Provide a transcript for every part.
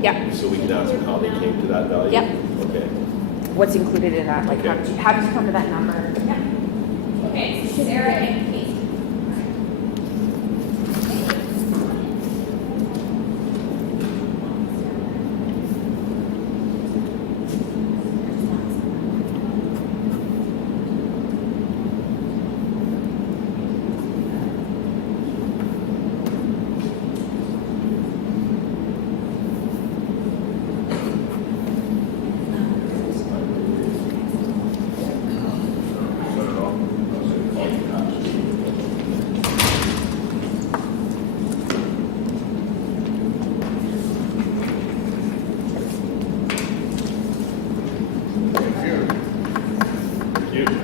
Yeah. So we can ask them how they came to that value? Yep. Okay. What's included in that? Like, Okay. how did you come to that number? Yeah. Okay, Sarah and Kate. Thank you.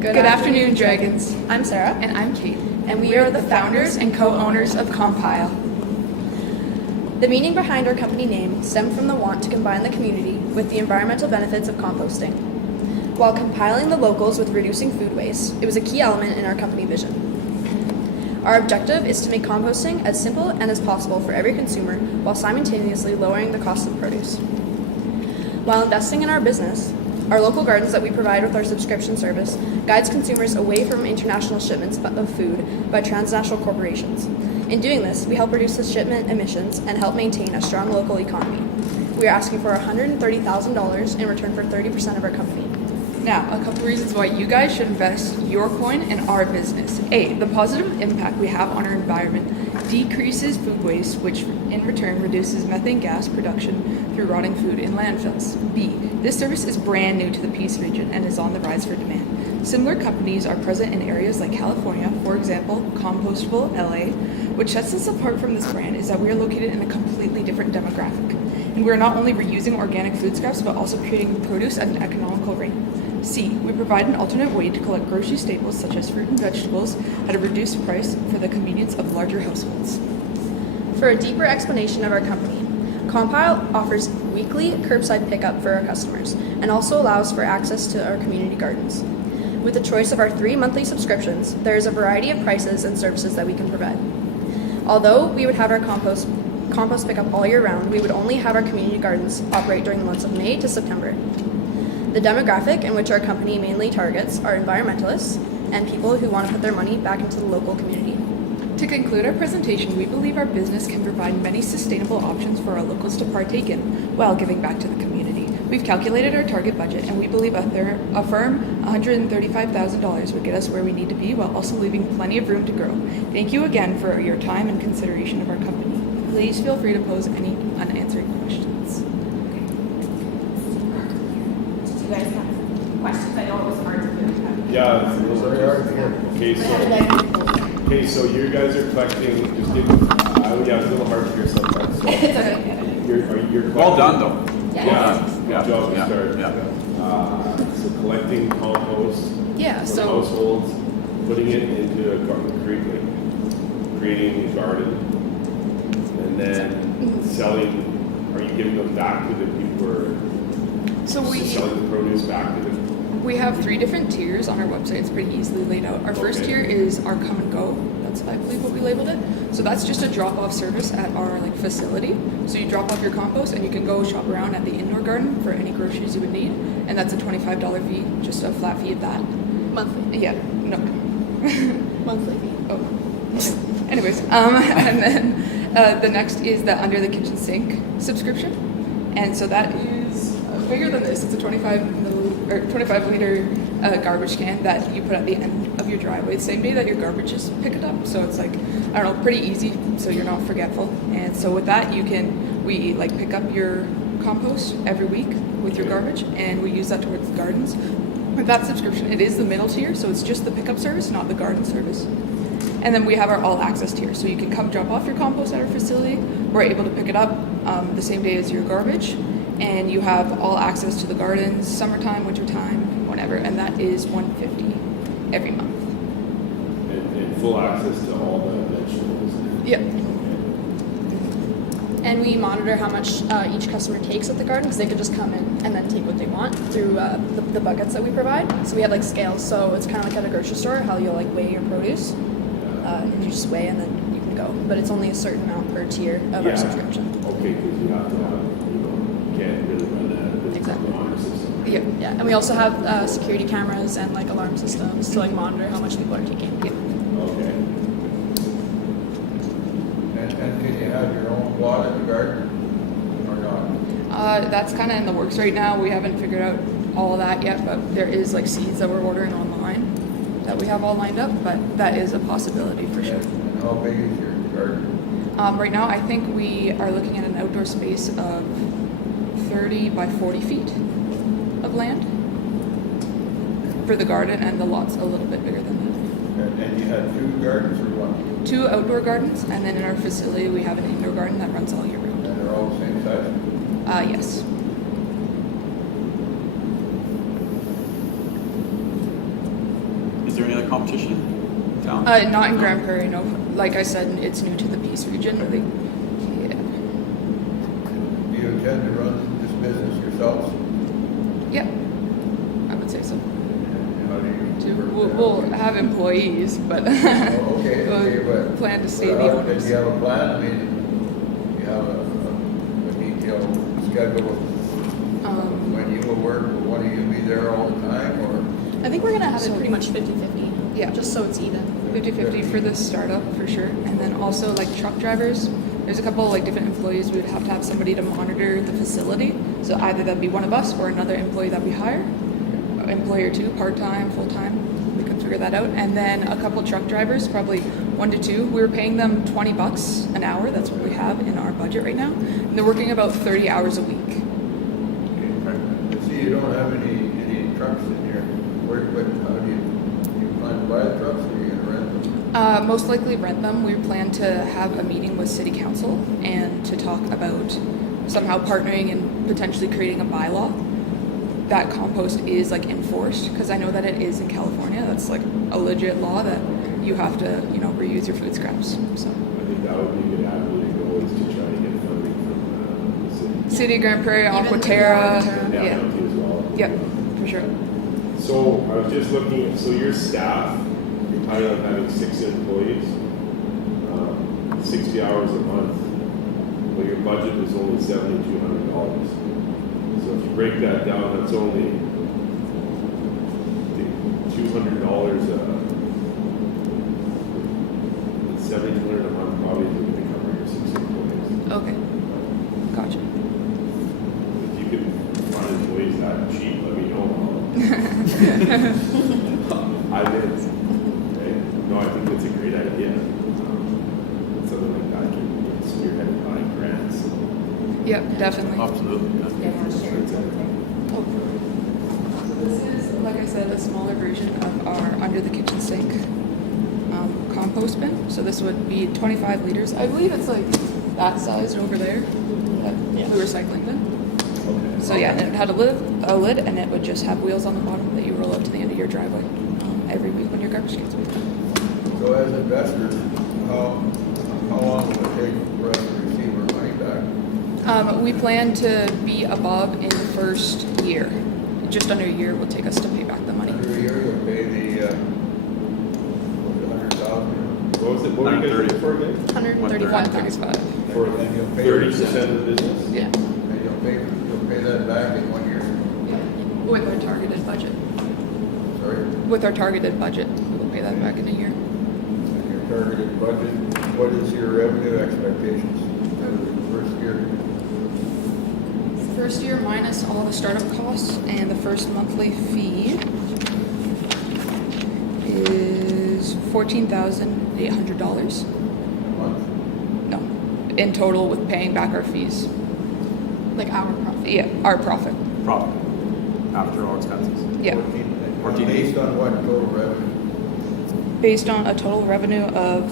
Good afternoon, Dragons. I'm Sarah, And I'm Kate. and We are the founders and co-owners of Compile. The meaning behind our company name stemmed from the want to combine the community with the environmental benefits of composting. While compiling the locals with reducing food waste, it was a key element in our company vision. Our objective is to make composting as simple and as possible for every consumer while simultaneously lowering the cost of produce. While investing in our business, our local gardens that we provide with our subscription service guides consumers away from international shipments of food by transnational corporations. In doing this, we help reduce the shipment emissions and help maintain a strong local economy. We are asking for $130,000 in return for 30% of our company. Now, a couple reasons why you guys should invest your coin in our business. A, the positive impact we have on our environment decreases food waste, which in return reduces methane gas production through rotting food in landfills. B, this service is brand new to the Peace region and is on the rise for demand. Similar companies are present in areas like California, for example, Compostable LA. What sets us apart from this brand is that we are located in a completely different demographic. And we are not only reusing organic food scraps, but also creating produce at an economical rate. C, we provide an alternate way to collect grocery staples such as fruit and vegetables at a reduced price for the convenience of larger households. For a deeper explanation of our company, Compile offers weekly curbside pickup for our customers and also allows for access to our community gardens. With the choice of our 3 monthly subscriptions, there is a variety of prices and services that we can provide. Although we would have our compost pickup all year round, we would only have our community gardens operate during the months of May to September. The demographic in which our company mainly targets are environmentalists and people who want to put their money back into the local community. To conclude our presentation, we believe our business can provide many sustainable options for our locals to partake in while giving back to the community. We've calculated our target budget, and we believe a firm $135,000 would get us where we need to be while also leaving plenty of room to grow. Thank you again for your time and consideration of our company. Please feel free to pose any unanswered questions. Did you guys have questions? I know it was hard to do. Yeah, it's a little very hard. Okay, so you guys are collecting, just give, yeah, it's a little hard to hear sometimes. So It's okay. you're Well collecting- done, though. Yeah. Yeah, Yeah, good job to yeah, start. yeah. So collecting compost Yeah, from so households, putting it into a garden, creating a garden, and then selling, are you giving them back to the people or selling the produce back to them? we have 3 different tiers on our website. It's pretty easily laid out. Our first Okay. tier is our come and go. That's, I believe, what we labeled it. So that's just a drop-off service at our facility. So you drop off your compost and you can go shop around at the indoor garden for any groceries you would need. And that's a $25 fee, just a flat fee of that. Monthly. Yeah, no. Monthly fee. Oh. Anyways, and then the next is the under the kitchen sink subscription, and so that is bigger than this. It's a 25 liter garbage can that you put at the end of your driveway the same day that your garbage is picked up. So it's pretty easy, so you're not forgetful. And so with that, we pick up your compost every week with your garbage, and we use that towards the gardens. With that subscription, it is the middle tier, so it's just the pickup service, not the garden service. And then we have our all access tier, so you can come drop off your compost at our facility. We're able to pick it up the same day as your garbage, and you have all access to the gardens, summertime, wintertime, whatever, and that is $150 every month. And full access to all the vegetables. Yep. And we monitor how much each customer takes at the garden because they could just come in and then take what they want through the buckets that we provide. So we have like scales. So it's kind of like at a grocery store how you'll like weigh your produce. And you just weigh and then you can go. But it's only a certain amount per tier of Yeah. our subscription. Okay, because you have to have, you can't really run that. Exactly. Honor system. Yeah. Yeah. And we also have security cameras and like alarm systems to like monitor how much people are taking. Okay. And can you have your own plot in the garden or not? That's kind of in the works right now. We haven't figured out all of that yet, but there is like seeds that we're ordering online that we have all lined up, but that is a possibility for sure. And how big is your garden? Right now, I think we are looking at an outdoor space of 30 by 40 feet of land for the garden, and the lot's a little bit bigger than And you had 2 gardens or one? that. 2 outdoor gardens, and then in our facility, we have an indoor garden that runs all year round. And they're all the same size? Yes. Is there any other competition in town? Not in Grand Prairie, no. Like I said, it's new to the Peace region. Yeah. Do you intend to run this business yourselves? Yeah, I would say so. And how do you? We'll have employees, but Oh, okay, okay, we'll but. plan to stay but the how- owners. Do you have a plan? I mean, you have a detailed schedule of when you will work? Will one of you be there all the time or? I think we're gonna have it pretty much 50-50. Yeah. Just so it's even. 50-50 for the startup for sure, and then also like truck drivers. There's a couple like different employees. We would have to have somebody to monitor the facility. So either that'd be one of us or another employee that we hire, employee or 2, part-time, full-time. We could figure that out. And then a couple truck drivers, probably 1 to 2. We were paying them $20 an hour. That's what we have in our budget right now. And they're working about 30 hours a week. See, you don't have any trucks in here. Where, how do you plan to buy the trucks or are you gonna rent them? Most likely rent them. We plan to have a meeting with City Council and to talk about somehow partnering and potentially creating a bylaw that compost is like enforced, because I know that it is in California. That's like a legit law that you have to, reuse your food scraps. So I think that would be a good avenue to go, is to try to get funding from the city. City, Grand Prairie, Even Aquaterra, And down yeah, county as well. yep, for sure. So I was just looking at, so your staff, you're planning on having 6 employees, 60 hours a month, but your budget is only $7,200. So if you break that down, that's only $200, $7,200 a month probably isn't going to cover your 6 employees. Okay, gotcha. If you can find employees that cheap, let me know. I did. Okay. No, I think it's a great idea. Something like that can get spearheaded by grants. Yep, definitely. Absolutely. yeah. So this is, like I said, a smaller version of our under the kitchen sink compost bin. So this would be 25 liters. I believe it's like that size over there, that the recycling bin. Okay. So yeah, and it had a lid, and it would just have wheels on the bottom that you roll up to the end of your driveway every week when your garbage gets picked up. So as investors, how long will it take for us to receive our money back? We plan to be above in the first year. Just under a year will take us to pay back the money. Under a year, you'll pay the, $100,000. What was it? What were you guys looking for again? 135. For And you'll pay 30% of the business? Yeah, And you'll pay that back in 1 year. with our targeted budget. Sorry? With our targeted budget, we'll pay that back in a year. And your targeted budget, what is your revenue expectations for the first year? First year minus all the startup costs and the first monthly fee is $14,800. A month? No, in total with paying back our fees. Like our profit. Yeah, our profit. Profit after all expenses. Yeah, 14. Based on what total revenue? based on a total revenue of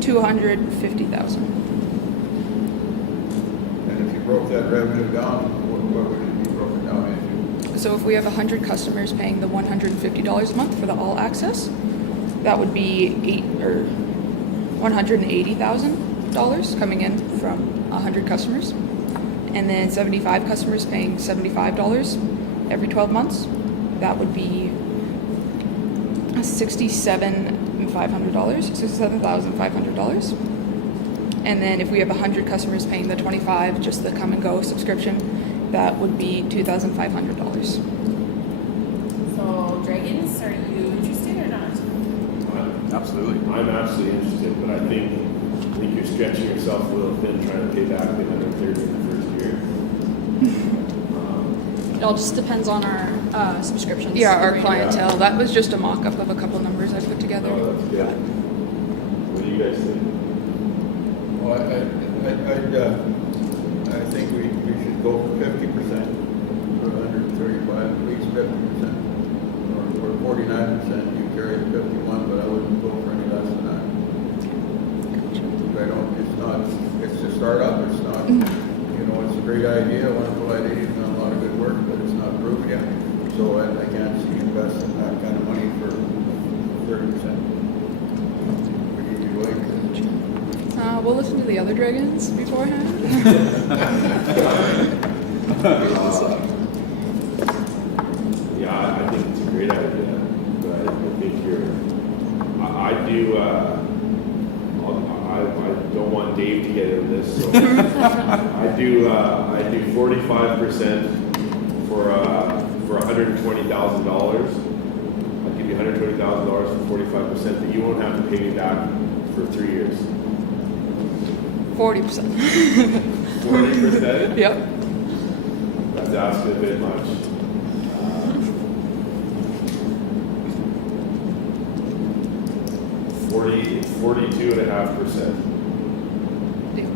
$250,000. And if you broke that revenue down, what would it be broken down into? So if we have 100 customers paying the $150 a month for the all access, that would be $180,000 coming in from 100 customers. And then 75 customers paying $75 every 12 months. That would be $67,500. And then if we have 100 customers paying the 25, just the come and go subscription, that would be $2,500. So, Dragons, are you interested or not? Absolutely. I'm absolutely interested, but I think you're stretching yourself a little thin trying to pay back the 130 in the first year. It all just depends on our subscriptions. Yeah, our Right. clientele. That was just a mock-up of a couple numbers I put together. Oh, that's good. What do you guys think? Well, I think we should go for 50% for 135, at least 50%. Or 49%, you carry the 51, but I wouldn't go for any less than that. It's a startup, it's not, it's a great idea, a wonderful idea, you've done a lot of good work, but it's not proven yet. So I can't see investing that kind of money for 30%. Would you be willing to? We'll listen to the other dragons beforehand. Yeah, I think it's a great idea, but I think I don't want Dave to get in this, so I do 45% for $120,000. I'll give you $120,000 for 45%, but you won't have to pay me back for 3 years. 40%. 40%? Yep. That's asking a bit much. 42.5%. Deal.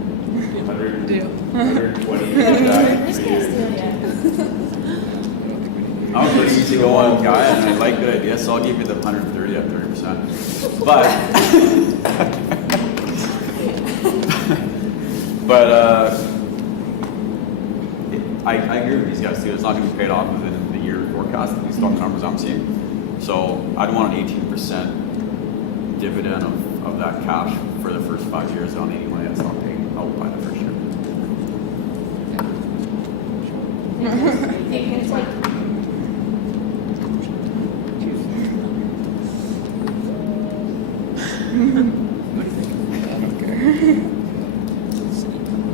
100, Deal. 120 back in 3 years. I'm a pretty easygoing guy, and I like good ideas, so I'll give you the 130 at 30%. But, I agree with these guys too. It's not going to be paid off within the year forecast, at least on the numbers I'm seeing. So I'd want an 18% dividend of that cash for the first 5 years on any money that's not paid out by the first year. Take it like.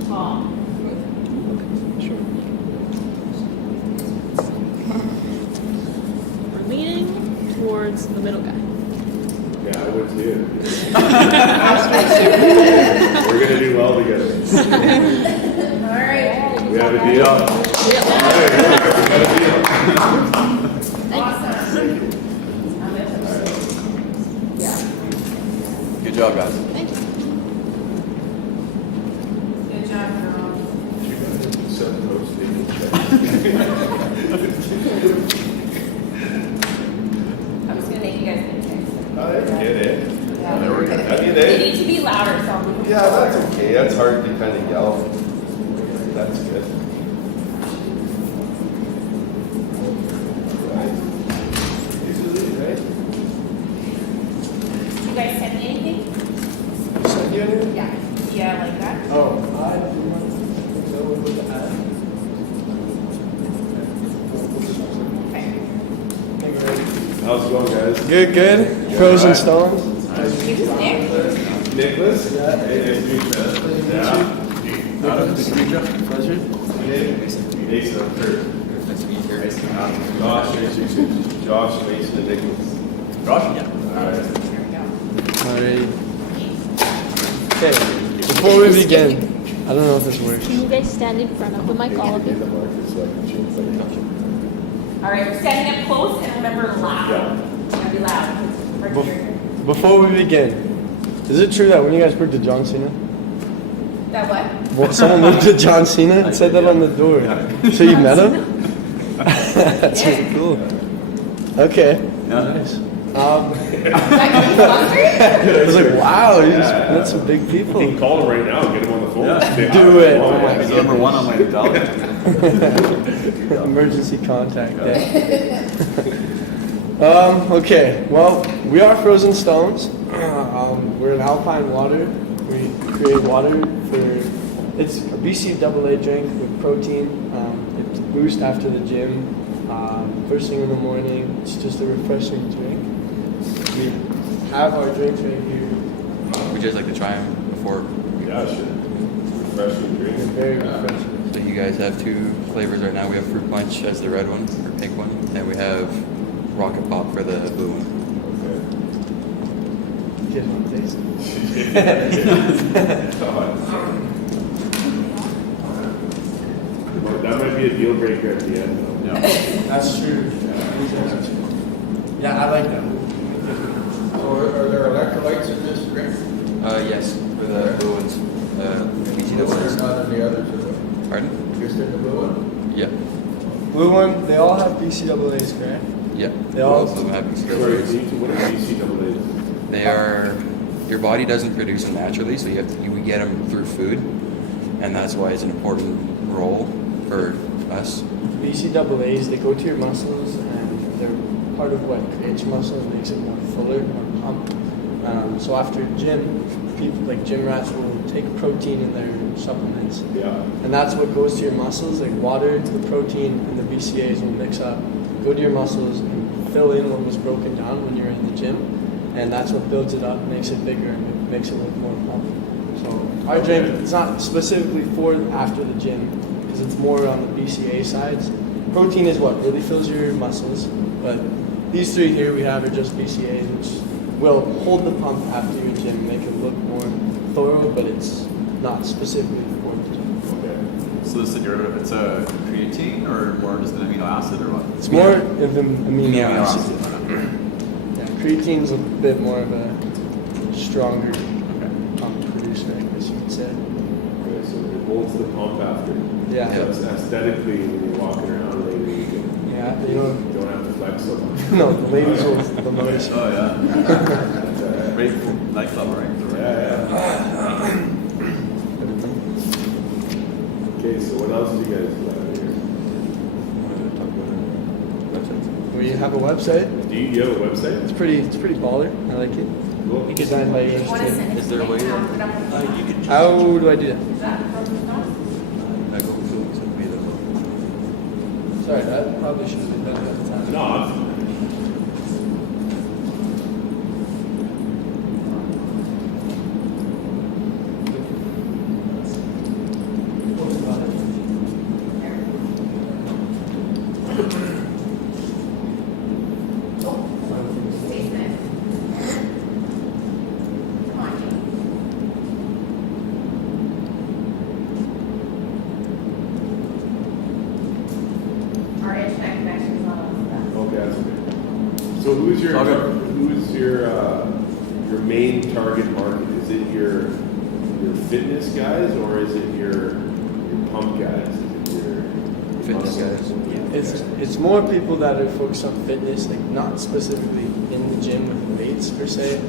Tom. We're leaning towards the middle guy. Yeah, I would too. We're going to do well together. All right. We have a deal. All right, we got a deal. Awesome. Yeah. Good job, guys. Thank you. Good job, girl. Set those things. I'm just gonna make you guys think. I get it. Yeah. There we go. I get They it. need to be louder, so. Yeah, that's okay. That's hard to kind of yell. That's good. Easily, right? You guys send me anything? Send you anything? Yeah. Yeah, like that. Oh, I do not know what to add. Okay. How's it going, guys? Good, good. Pros and Alright. stones. Here's Nick. Nicholas? Yeah. Hey, nice to meet you. Yeah. Adam, nice to meet you. Pleasure. Mason, I'm Kurt. Nice to meet you. Josh, Josh, Mason, and Nicholas. Josh? Yeah. Alright. Here we go. Alrighty. Okay. Before we begin, I don't know if this works. Can you guys stand in front of the mic, all of you? All right, we're standing up close and remember loud. Yeah. Gotta be loud. Hard to hear. Before we begin, is it true that when you guys proved to John Cena, That what? well, someone moved to John Cena and said that on the door? So you met him? That's really cool. Okay. Yeah. Nice. Is that I was like, wow, you just met some big You people. can call him right now, get him on the phone. Yeah. Say hi. Do it. Oh, yeah. He's number one on my ballot. Emergency contact day. Okay, well, we are Frozen Stones. We're in Alpine Water. We create water for It's a BCAA drink with protein. It's boost after the gym. First thing in the morning. It's just a refreshing drink. We have our drinks right here. Would you guys like to try them before? Yeah, sure. Refreshing drink. They're very refreshing. So you guys have two flavors right now. We have fruit punch as the red one or pink one, and we have rocket pop for the blue one. You guys want to taste Well, that might be a deal breaker at the end, though. Yeah. That's true. Yeah, I like that. So are there electrolytes in this drink? Yes, for the blue ones. Is there BCAAs. not in the others? Or what? Pardon? Just in the blue one? Yeah. Blue one, they all have BCAAs, correct? Yeah. They all- Both of them have Sorry, BCAAs. what are BCAAs? They are, your body doesn't produce them naturally, so you get them through food, and that's why it's an important role for us. BCAAs, they go to your muscles and they're part of what creates muscle and makes it more fuller, more pump. So after gym, people like gym rats will take protein in their supplements. Yeah. And that's what goes to your muscles, like water, the protein, and the BCAAs will mix up, go to your muscles and fill in what was broken down when you're in the gym. And that's what builds it up, makes it bigger, and it makes it look more plump. So our drink, it's not specifically for after the gym, because it's more on the BCAA sides. Protein is what really fills your muscles, but these three here we have are just BCAAs, which will hold the pump after your gym, make it look more thorough, but it's not specifically for the gym. Okay. So this is a derivative. It's a creatine or more just an amino acid or what? It's more of an amino Amino acid. acid. Yeah, creatine's a bit more of a stronger pump producer, I guess you could say. Okay, so it holds the pump after. Yeah. So it's aesthetically, when you're walking around later, Yeah, you know, you don't have to flex so much. no, the ladies will the notice. Oh yeah. Great nightclub, right? Yeah. Okay, so what else do you guys got here? We have a website. Do you have a website? It's pretty baller. I like it. Cool. Designed by Want to EHT. send it Is to there a me? way- I'll put it up on the- You can How do I do that? Is that from the notes? I go to be the Sorry, that probably should have been done at the time. No, I'm- Tastes nice. Come on, Jim. Our internet connection's not on that. okay, that's okay. So who's your, It's all good. who's your main target market? Is it your fitness guys or is it your pump guys? Is it your Fitness guys. It's more people that are focused on fitness, like not specifically in the gym with weights per se.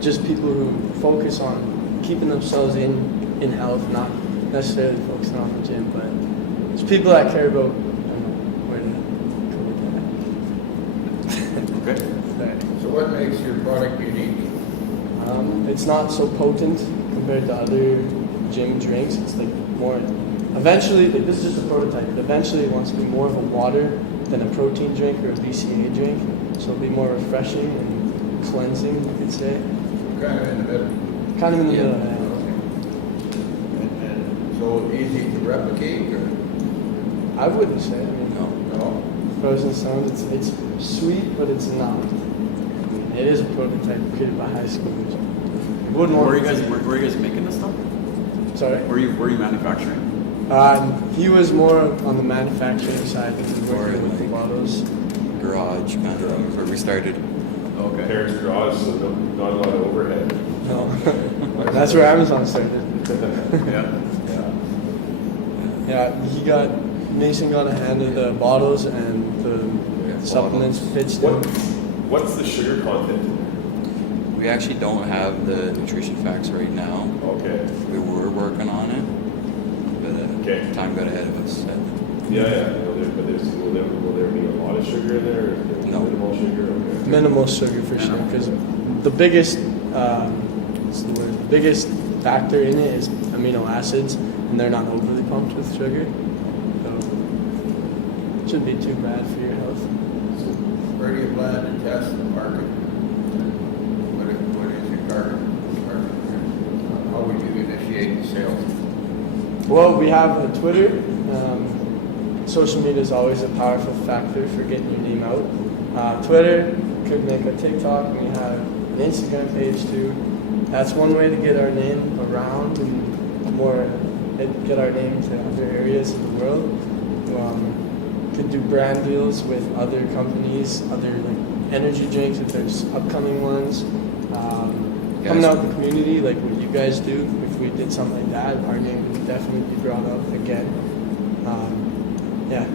Just people who focus on keeping themselves in health, not necessarily focusing on the gym, but it's people that care about, I don't know where to go with Okay. that. So what makes your product unique? It's not so potent compared to other gym drinks. It's like more, eventually, like this is just a prototype, but eventually it wants to be more of a water than a protein drink or a BCAA drink. So it'll be more refreshing and cleansing, you could say. Kind of in the middle. Kind of in the Yeah. middle, yeah. And so easy to replicate or I wouldn't say, I mean, No. no? pros and cons, it's sweet, but it's not. I mean, it is a prototype created by high schoolers. I wouldn't Where want are you guys? Where are you guys making this stuff? Sorry? Where are you manufacturing? He was more on the manufacturing side, but he's More working with the like- bottles. garage kind of where we started. Okay. parents' garage, so not a lot of overhead. No. That's where Amazon started. Yeah. Yeah, Mason got a hand of the bottles and the supplements pitched What, in. what's the sugar content? We actually don't have the nutrition facts right now. Okay. We were working on it, but Okay. time got ahead of us. Yeah. Will there be a lot of sugar in there? Or is there No. minimal sugar? Okay. Minimal sugar for sure, because the biggest, what's the word? The biggest factor in it is amino acids, and they're not overly pumped with sugar. So it shouldn't be too bad for your health. Where do you plan to test the market? What is your target? How would you initiate the sales? Well, we have a Twitter. Social media is always a powerful factor for getting your name out. Twitter, could make a TikTok, and we have an Instagram page too. That's one way to get our name around and get our name to other areas of the world. Could do brand deals with other companies, other like energy drinks if there's upcoming ones. Coming out in the community like what you guys do. If we did something like that, our name would definitely be brought up again. Yeah,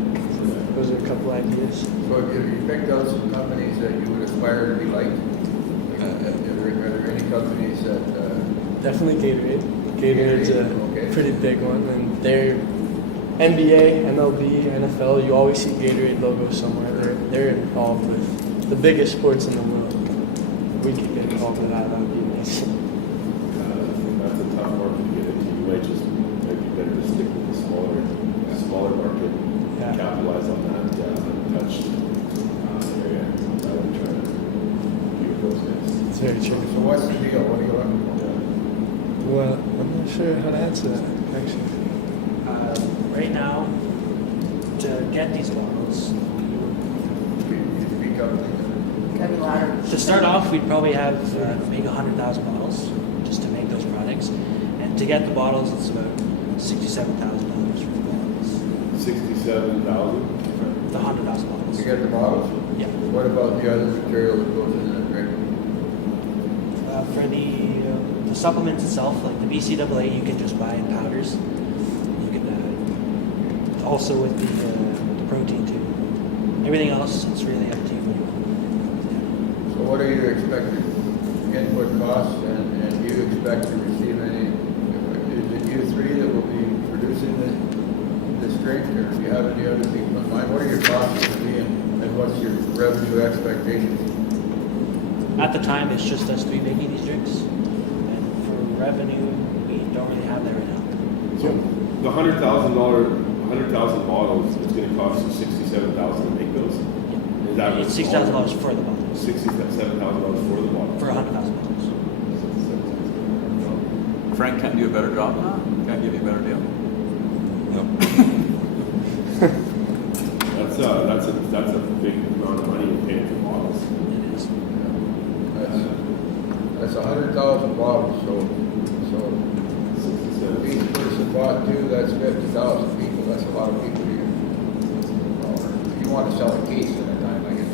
those are a couple ideas. So have you picked out some companies that you would aspire to be like? Are there any companies that, Definitely Gatorade. Gatorade's Okay. a pretty big one, and they're NBA, MLB, NFL. You always see Gatorade logo somewhere. They're involved with the biggest sports in the world. If we could get involved with that, that would be amazing. That's a tough market to get into. You might be better to stick with the smaller market, Yeah. capitalize on that untouched area. I would try to be with those guys. It's very true. so what's the deal? What are you looking for? Well, I'm not sure how to answer that, actually. Right now, to get these bottles, You speak up. Gotta be louder. to start off, we'd probably have make 100,000 bottles just to make those products. And to get the bottles, it's about $67,000 for the bottles. 67,000. The 100,000 You bottles. get the bottles? Yeah. What about the other material that goes in that drink? For the supplements itself, like the BCAA, you can just buy in powders. You can also with the protein too. Everything else, it's really up to you. So what are your expected input costs and do you expect to receive any, is it you three that will be producing this drink or do you have any other people in mind? What are your costs going to be and what's your revenue expectations? At the time, it's just us three making these drinks. And for revenue, we don't really have that right now. So the $100,000 bottles, it's going to cost you $67,000 to make those. Is that It's $6,000 for the bottles. $67,000 for the bottle. For 100,000 bottles. Frank can't do a better job than that. Can't give you a better deal. That's a big amount of money you're paying for bottles. It is. That's 100,000 bottles, so if each person bought two, that's 50,000 people, that's a lot of people here. If you want to sell a case at a time, I guess.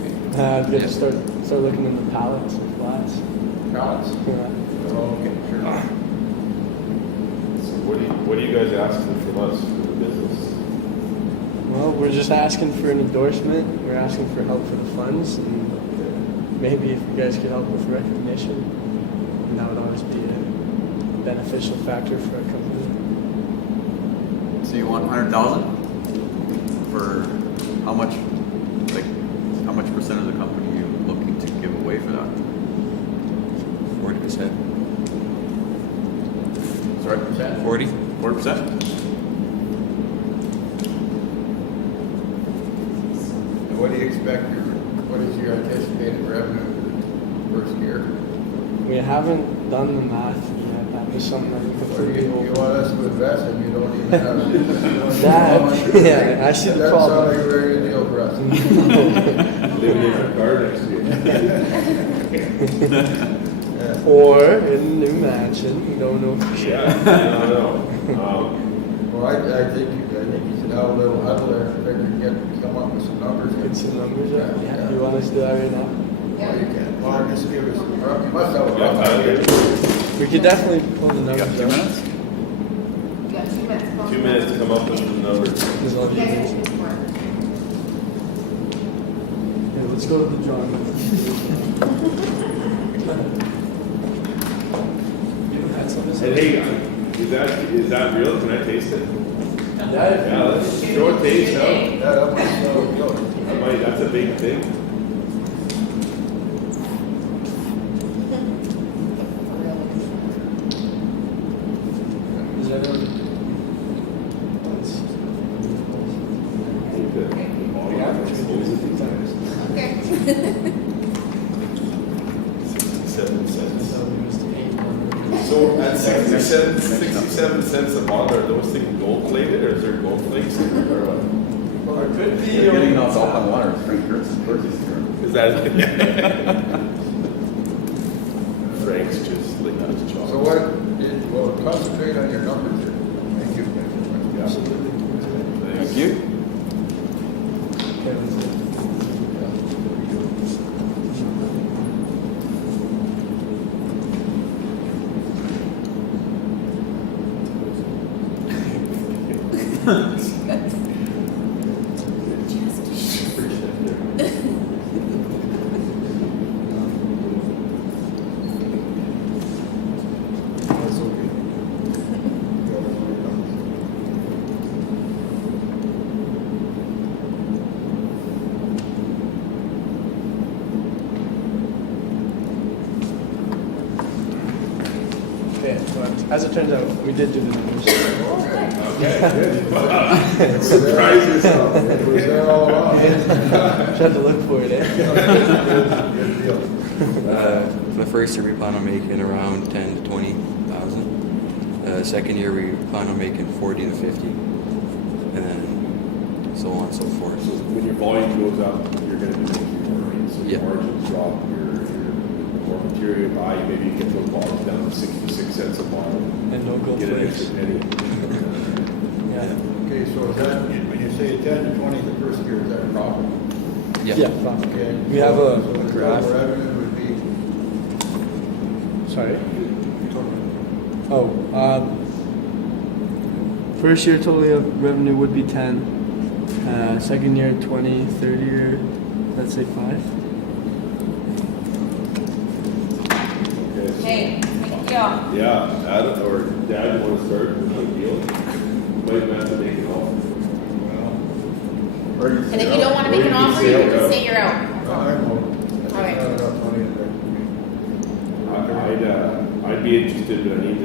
Good to start looking in the pallets and flats. Pallets? Yeah. Oh, okay, sure. So what are you guys asking from us for the business? Well, we're just asking for an endorsement. We're asking for help for the funds, and maybe if you guys could help with recognition, and that would always be a beneficial factor for our company. So you want 100,000 for how much? Like how much percent of the company are you looking to give away for that? 40%. Sorry, 40? 40%. And what do you expect, what is your anticipated revenue for the first year? We haven't done the math yet. That was something that we could Or put you people. want us to invest and you don't even have it? That, yeah, I should That's call how them. you're ready to deal for us. Living in a car next year. Or in a new mansion. We don't know for sure. Yeah, I don't know. Well, I think you should have a little huddle there and come up with some numbers. Get some numbers up. Yeah. You want us to do that right now? Well, you can. Well, just give us, you must have a Yeah, rough idea. We could definitely pull the You numbers got 2 up. minutes? You got 2 minutes. 2 minutes to come up with the numbers. As long as you guys- Yeah, let's go to the drawing board. And hey, is that real? Can I taste it? Yeah, let's throw a taste out. Yeah, that might sell good. That's a big thing. Is everyone 67 cents. So we used 800. So at 67 cents a bottle, are those things gold plated or is there gold flakes in them or what? Well, it could be. You're getting knocked off on water. Frank Kurtz's purchase here. Is that Frank's just like his So chocolate. what, well, concentrate on your numbers here. Thank you. Absolutely. Thank you. Okay, that's it. That's okay. You got all your numbers. Yeah, but as it turns out, we did do the numbers. Surprise yourself. It was there all along. Tried to look for it, eh? Good deal. For the first year, we plan on making around 10 to 20,000. Second year, we plan on making 40 to 50, and then so on and so forth. So when your volume goes up, you're going to be making more, right? So your Yeah. margins drop, your more material you buy, maybe you get those bottles down to 66 cents a bottle. And no gold Get an flakes. extra penny. Yeah. Okay, so is that, when you say 10 to 20 the first year, is that a profit? Yeah. Profit. Okay. We have So a the graph. total revenue would be, Sorry. Oh, first year total revenue would be 10. Second year 20. Third year, let's say 5. Okay, so- Hey, thank you. Yeah, Adam or Dad, you want to start with the deal? Might have to make an offer. Or you And say if you out. don't want to Or make an offer, you say can out. say you're out. I know, that's Alright. not enough money in there. I'd be interested, but I need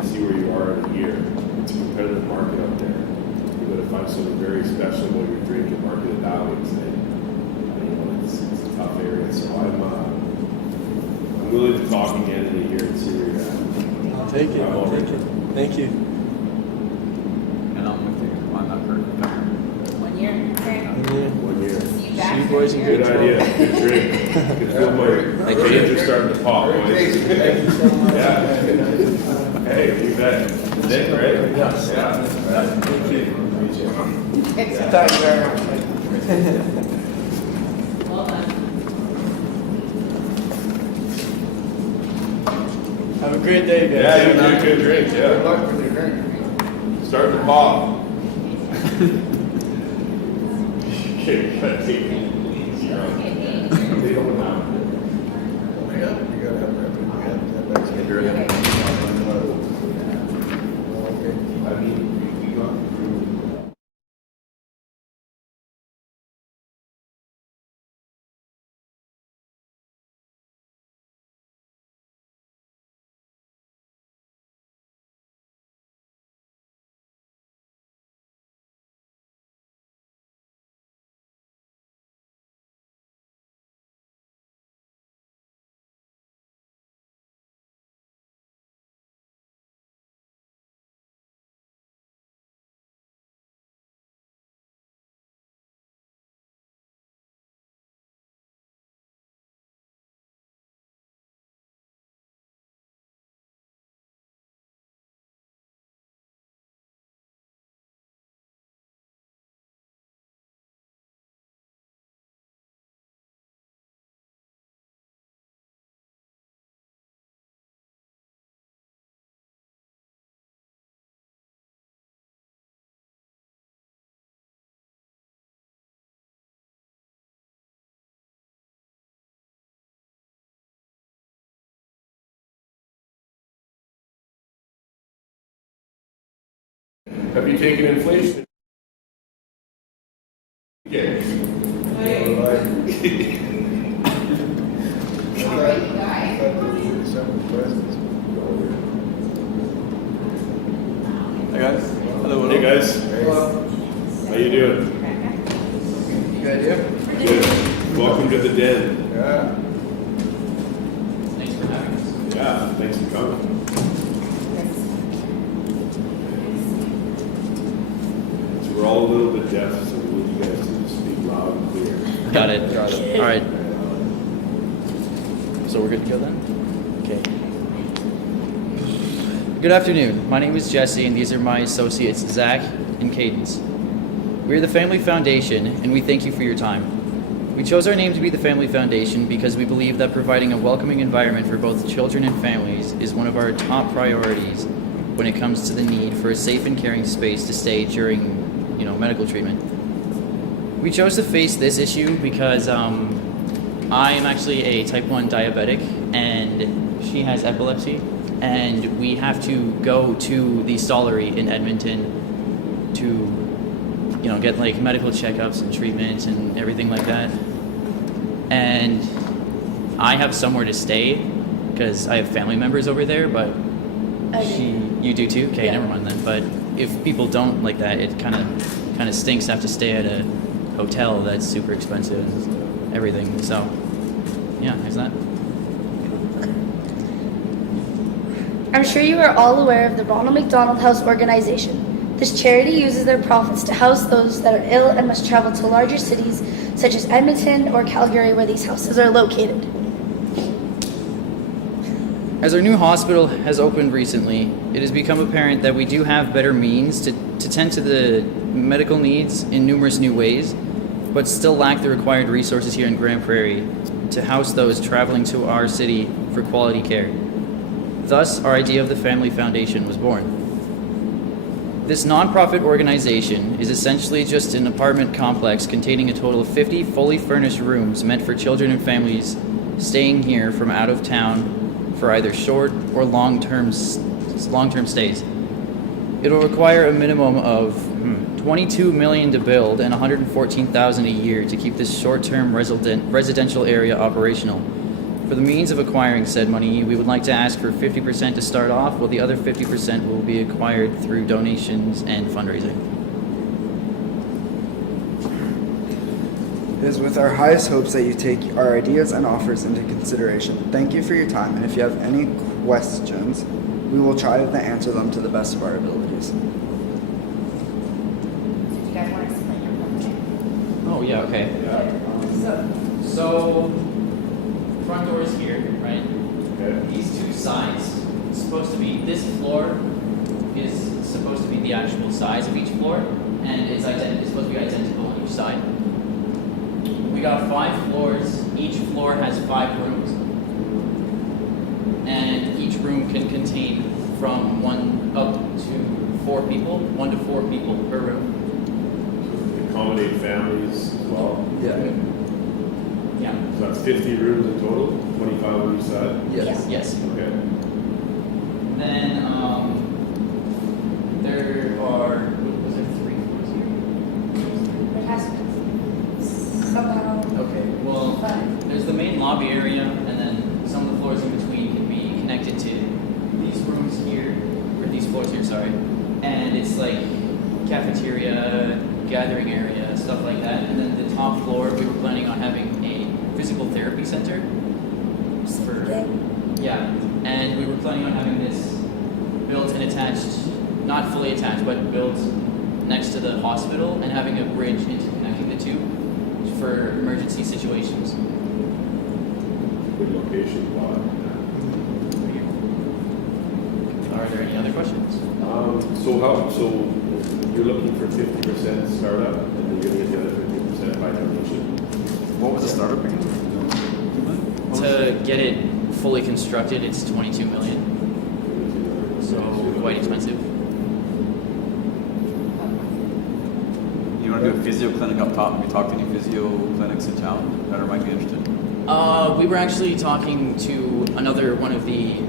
to see where you are in a year. It's a competitive market out there. You got to find something very special when you're drinking, market it that way. It's, it's a tough area, so I'm willing to talk again in a year and see where you're at. I'll take it. I'll take it. Thank you. And I'm with you on that curve. 1 year. Okay. Yeah. 1 year. See you back. See you boys in in a Good year. idea. Good drink. Good feel my engines are starting to pop, Very boys. tasty. Thank you so much. Yeah. Hey, you bet. Nick, right? Yes. Yeah. Thank you. Thank you very much. Well done. Have a great day, guys. Yeah, you do good drink, Good yeah. luck with your drink. Starting to pop. Okay, gotta take it easy on it. They don't have. Yeah, you gotta have revenue. You have to have that. Okay. I mean, we got through. Have you taken inflation? Yeah. Hey guys. Hello. Hey guys, how you doing? Good idea? Good. Welcome to the den. Yeah. Thanks for having us. Yeah, thanks for coming. So we're all a little bit deaf, so we need you guys to speak loud and clear. Got it. All right. So we're good to go then? Okay. Good afternoon. My name is Jesse, and these are my associates, Zach and Cadence. We are the Family Foundation, and we thank you for your time. We chose our name to be the Family Foundation because we believe that providing a welcoming environment for both children and families is one of our top priorities when it comes to the need for a safe and caring space to stay during, medical treatment. We chose to face this issue because I am actually a type 1 diabetic, and she has epilepsy, and we have to go to the Stollery in Edmonton to get like medical checkups and treatments and everything like that. And I have somewhere to stay because I have family members over there, but you do too? Okay, never mind then. But if people don't like that, it kind of stinks to have to stay at a hotel that's super expensive and everything. So yeah, there's that. I'm sure you are all aware of the Ronald McDonald House organization. This charity uses their profits to house those that are ill and must travel to larger cities such as Edmonton or Calgary where these houses are located. As our new hospital has opened recently, it has become apparent that we do have better means to tend to the medical needs in numerous new ways, but still lack the required resources here in Grand Prairie to house those traveling to our city for quality care. Thus, our idea of the Family Foundation was born. This nonprofit organization is essentially just an apartment complex containing a total of 50 fully furnished rooms meant for children and families staying here from out of town for either short or long-term stays. It will require a minimum of $22 million to build and $114,000 a year to keep this short-term residential area operational. For the means of acquiring said money, we would like to ask for 50% to start off, while the other 50% will be acquired through donations and fundraising. It is with our highest hopes that you take our ideas and offers into consideration. Thank you for your time, and if you have any questions, we will try to answer them to the best of our abilities. Do you guys want to explain your company? Oh, yeah, okay. So front door is here, right? Okay. These two sides, it's supposed to be, this floor is supposed to be the actual size of each floor, and it's supposed to be identical on each side. We got 5 floors, each floor has 5 rooms, and each room can contain from 1 up to 4 people, 1 to 4 people per room. So accommodate families as well? Yeah. Yeah. So that's 50 rooms in total, 25 on each side? Yes. Yes. Okay. Then there are, was there 3 floors here? It has to somehow. Okay, well, there's the main lobby area, and then some of the floors in between can be connected to these rooms here, or these floors here, sorry. And it's like cafeteria, gathering area, stuff like that. And then the top floor, we were planning on having a physical therapy center. Yeah, and we were planning on having this built and attached, not fully attached, but built next to the hospital, and having a bridge interconnecting the two for emergency situations. Good location, lot. Are there any other questions? So you're looking for 50% startup, and then you're gonna get the other 50% by donation? What was the startup again? To get it fully constructed, it's $22 million, so quite expensive. You want to do a physio clinic up top? Have you talked to any physio clinics in town that might be interested? We were actually talking to another one of the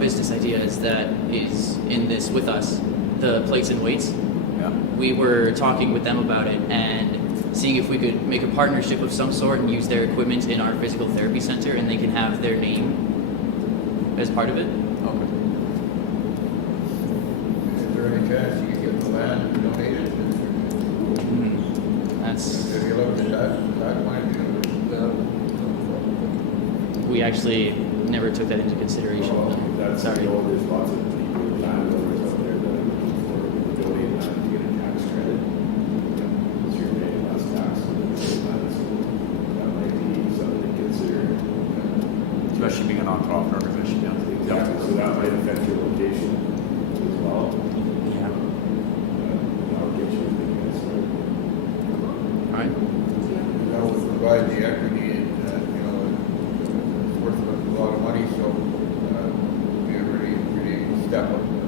business ideas that is in this with us, the Plates and Weights. Yeah. We were talking with them about it and seeing if we could make a partnership of some sort and use their equipment in our physical therapy center, and they can have their name as part of it. Okay. Is there any chance you could get the land donated? That's If you look at that point of view, we actually never took that into consideration. That's, Sorry. you know, there's lots of people, landowners out there that are looking for donating that to get a tax credit. So you're paying less tax on the land, so that might be something to consider. Especially being a nonprofit organization, yeah. Exactly, so that might affect your location as well. Yeah. That'll get you a big answer. All right. That would provide the equity, and, you know, it's worth a lot of money, so, be a really, really a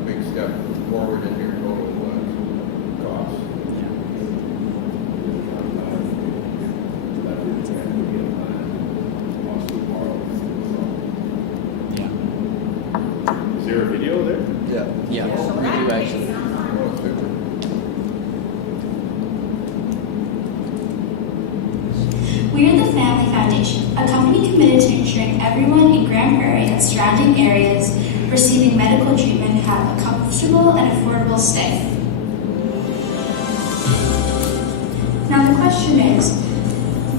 big step forward in your total, cost. Is there a video there? Yeah. Yeah, we do actually. Oh, super. We are the Family Foundation, a company committed to ensuring everyone in Grand Prairie and surrounding areas receiving medical treatment have a comfortable and affordable stay. Now the question is,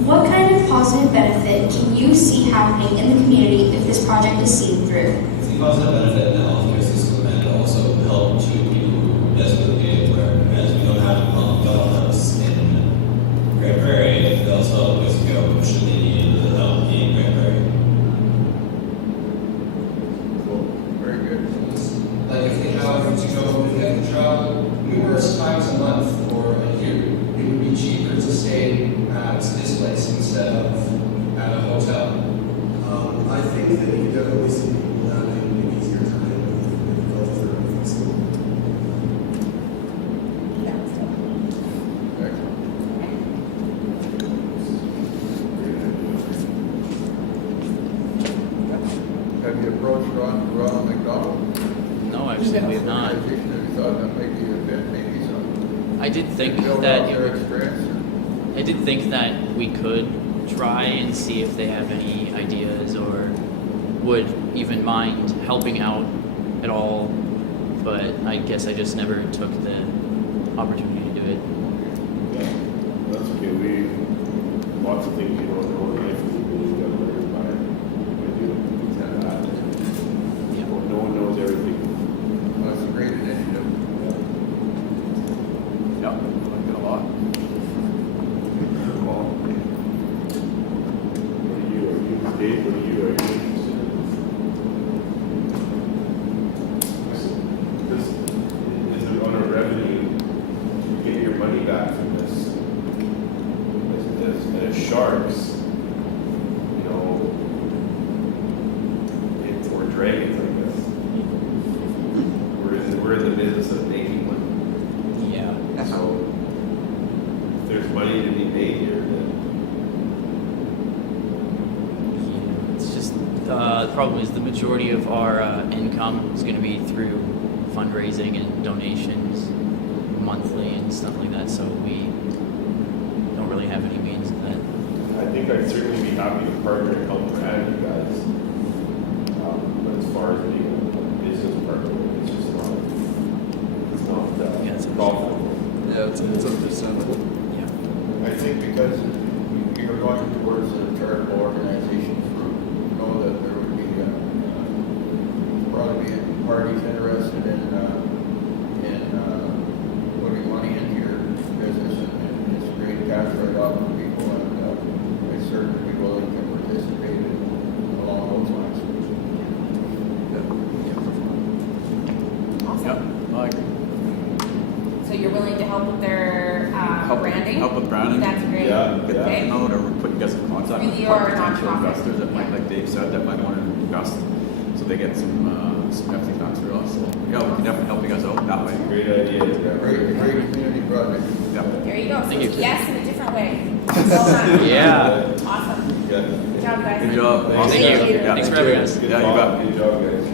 what kind of positive benefit can you see happening in the community if this project is seen through? The positive benefit in the healthcare system and also help to people who desperately need it, whereas we don't have a public health house in Grand Prairie, they'll still have a place to go should they need the help in Grand Prairie. Cool. Very good. Like if they have to go and have to travel numerous times a month or a year, it would be cheaper to stay at this place instead of at a hotel. I think that you can definitely see people having an easier time with both or flexible. Have you approached Ronald McDonald? No, actually, we have not. Have you thought that maybe some? I did think build that off it their would experience? I did think that we could try and see if they have any ideas or would even mind helping out at all, but I guess I just never took the opportunity to do it. Yeah, that's okay. Lots of things you don't know in life, you gotta learn by doing things like that. Yeah. No one knows everything. That's a great initiative. Yeah, I like it a lot. Well, Dave, what are you interested in? This is on a revenue, you get your money back from this. And as sharks, you know, or dragons, I guess. We're in the business of making money. Yeah. So if there's money to be made here, then It's just the problem is the majority of our income is going to be through fundraising and donations monthly and stuff like that. So we don't really have any means of that. I think I'd certainly be happy to partner and help brand you guys. But as far as being a business partner, it's just not, Yeah, it's golf. Yeah, it's understandable. Yeah. I think because you're going towards a charitable organization, you know that there would be probably parties interested in putting money into your business, and it's a great cash write-off for people, and I'd certainly be willing to participate along those lines. Awesome. Yeah, I agree. So you're willing to help with their branding? Help with branding. That's great. Yeah, Get the Okay. name out, or put you guys in contact with Really are a potential nonprofit. investors that might, like Dave said, that might want to invest, so they get some hefty tax for us. So yeah, we can definitely help you guys out that way. Great idea. Great community project. Yeah. There you go. So Thank it's you. yes in a different way. Well done. Yeah. Awesome. Yeah. Good job, guys. Good job. Thank Awesome. you. Yeah. Thanks for having us. Good Yeah, you call. bet. Good job, guys.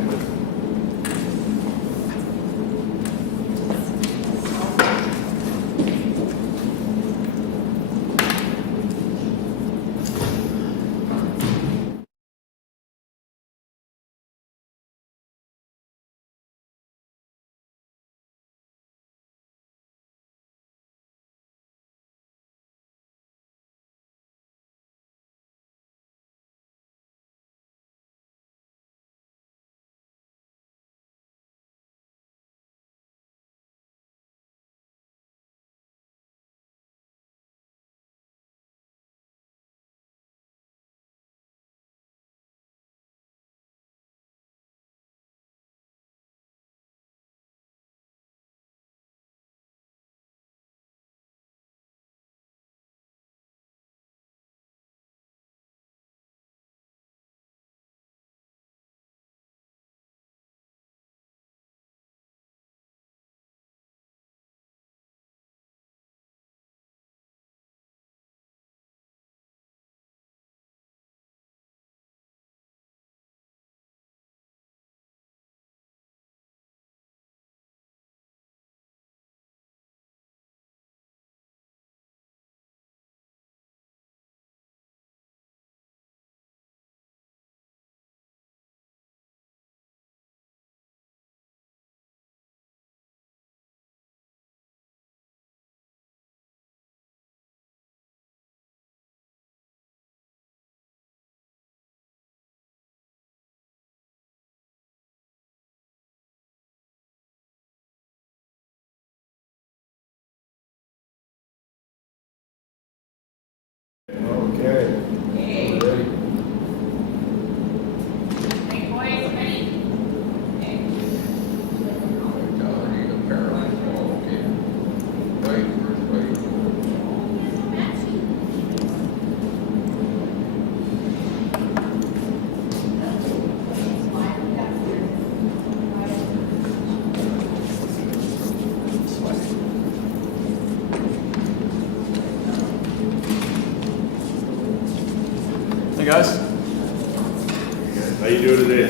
guys. How you doing today?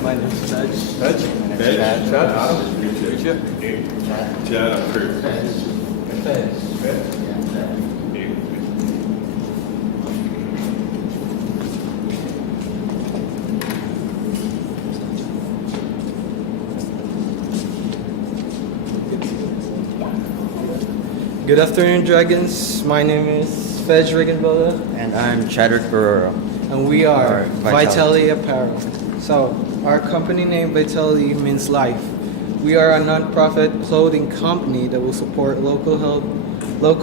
My name is Ted. Chad? Chad? Meet you. Chad, I'm Kurt. Good afternoon, Dragons. My name is Fej Regenbola. And I'm Chadwick Baroro. And we are Vitality. Vitality Apparel. So, our company name Vitality means life. We are a non-profit clothing company that will support local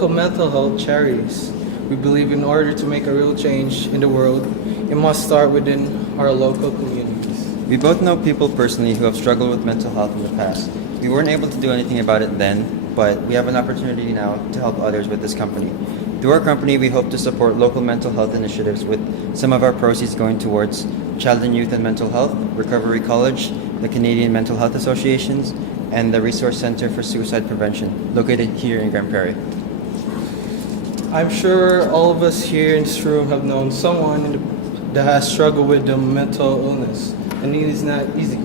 mental health charities. We believe in order to make a real change in the world, it must start within our local communities. We both know people personally who have struggled with mental health in the past. We weren't able to do anything about it then, but we have an opportunity now to help others with this company. Through our company, we hope to support local mental health initiatives with some of our proceeds going towards Child and Youth and Mental Health, Recovery College, the Canadian Mental Health Associations, and the Resource Center for Suicide Prevention, located here in Grand Prairie. I'm sure all of us here in this room have known someone that has struggled with the mental illness, and it is not easy.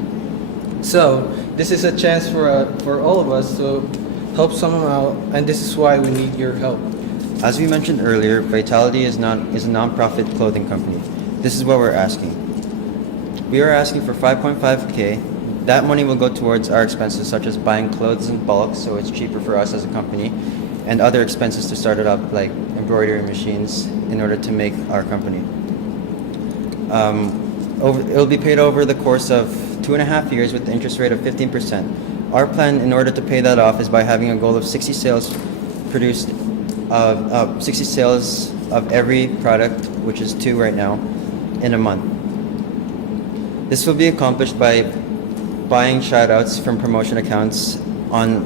So, this is a chance for all of us to help someone out, and this is why we need your help. As we mentioned earlier, Vitality is a non-profit clothing company. This is what we're asking. We are asking for $5.5K. That money will go towards our expenses such as buying clothes in bulk, so it's cheaper for us as a company, and other expenses to start it up like embroidery machines in order to make our company. It'll be paid over the course of 2.5 years with the interest rate of 15%. Our plan in order to pay that off is by having a goal of 60 sales produced 60 sales of every product, which is 2 right now, in a month. This will be accomplished by buying shoutouts from promotion accounts on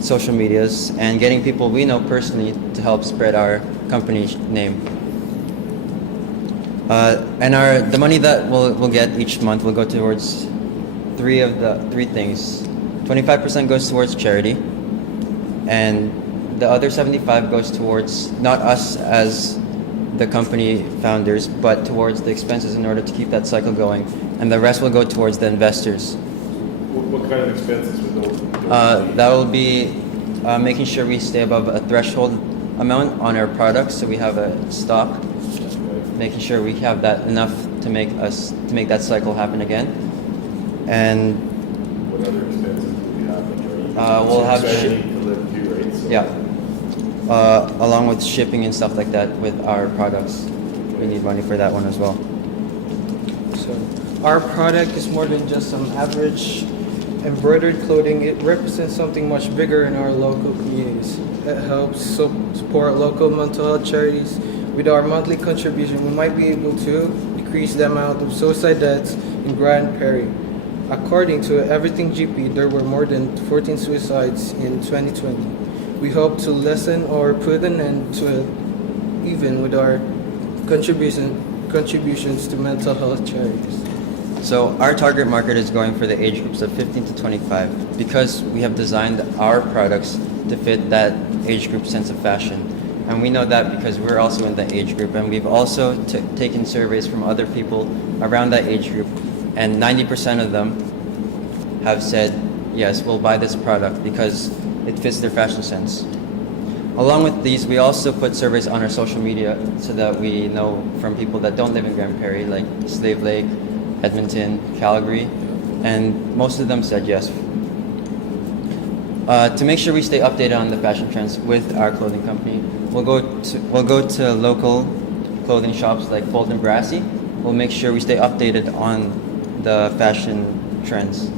social medias and getting people we know personally to help spread our company's name. And the money that we'll get each month will go towards three things. 25% goes towards charity, and the other 75 goes towards not us as the company founders, but towards the expenses in order to keep that cycle going, and the rest will go towards the investors. What kind of expenses would those? That will be making sure we stay above a threshold amount on our products, so we have a stock, making sure we have that enough to make that cycle happen again, and what other expenses do we have? we'll have spending to live too, right? So yeah. Along with shipping and stuff like that with our products. We need money for that one as well. So, our product is more than just some average embroidered clothing. It represents something much bigger in our local communities. It helps support local mental health charities. With our monthly contribution, we might be able to decrease the amount of suicide deaths in Grand Prairie. According to Everything GP, there were more than 14 suicides in 2020. We hope to lessen or put an end to it, even with our contributions to mental health charities. So our target market is going for the age groups of 15 to 25 because we have designed our products to fit that age group sense of fashion. And we know that because we're also in that age group, and we've also taken surveys from other people around that age group, and 90% of them have said, yes, we'll buy this product because it fits their fashion sense. Along with these, we also put surveys on our social media so that we know from people that don't live in Grand Prairie, like Slave Lake, Edmonton, Calgary, and most of them said yes. To make sure we stay updated on the fashion trends with our clothing company, we'll go to local clothing shops like Bolt and Brassy. We'll make sure we stay updated on the fashion trends.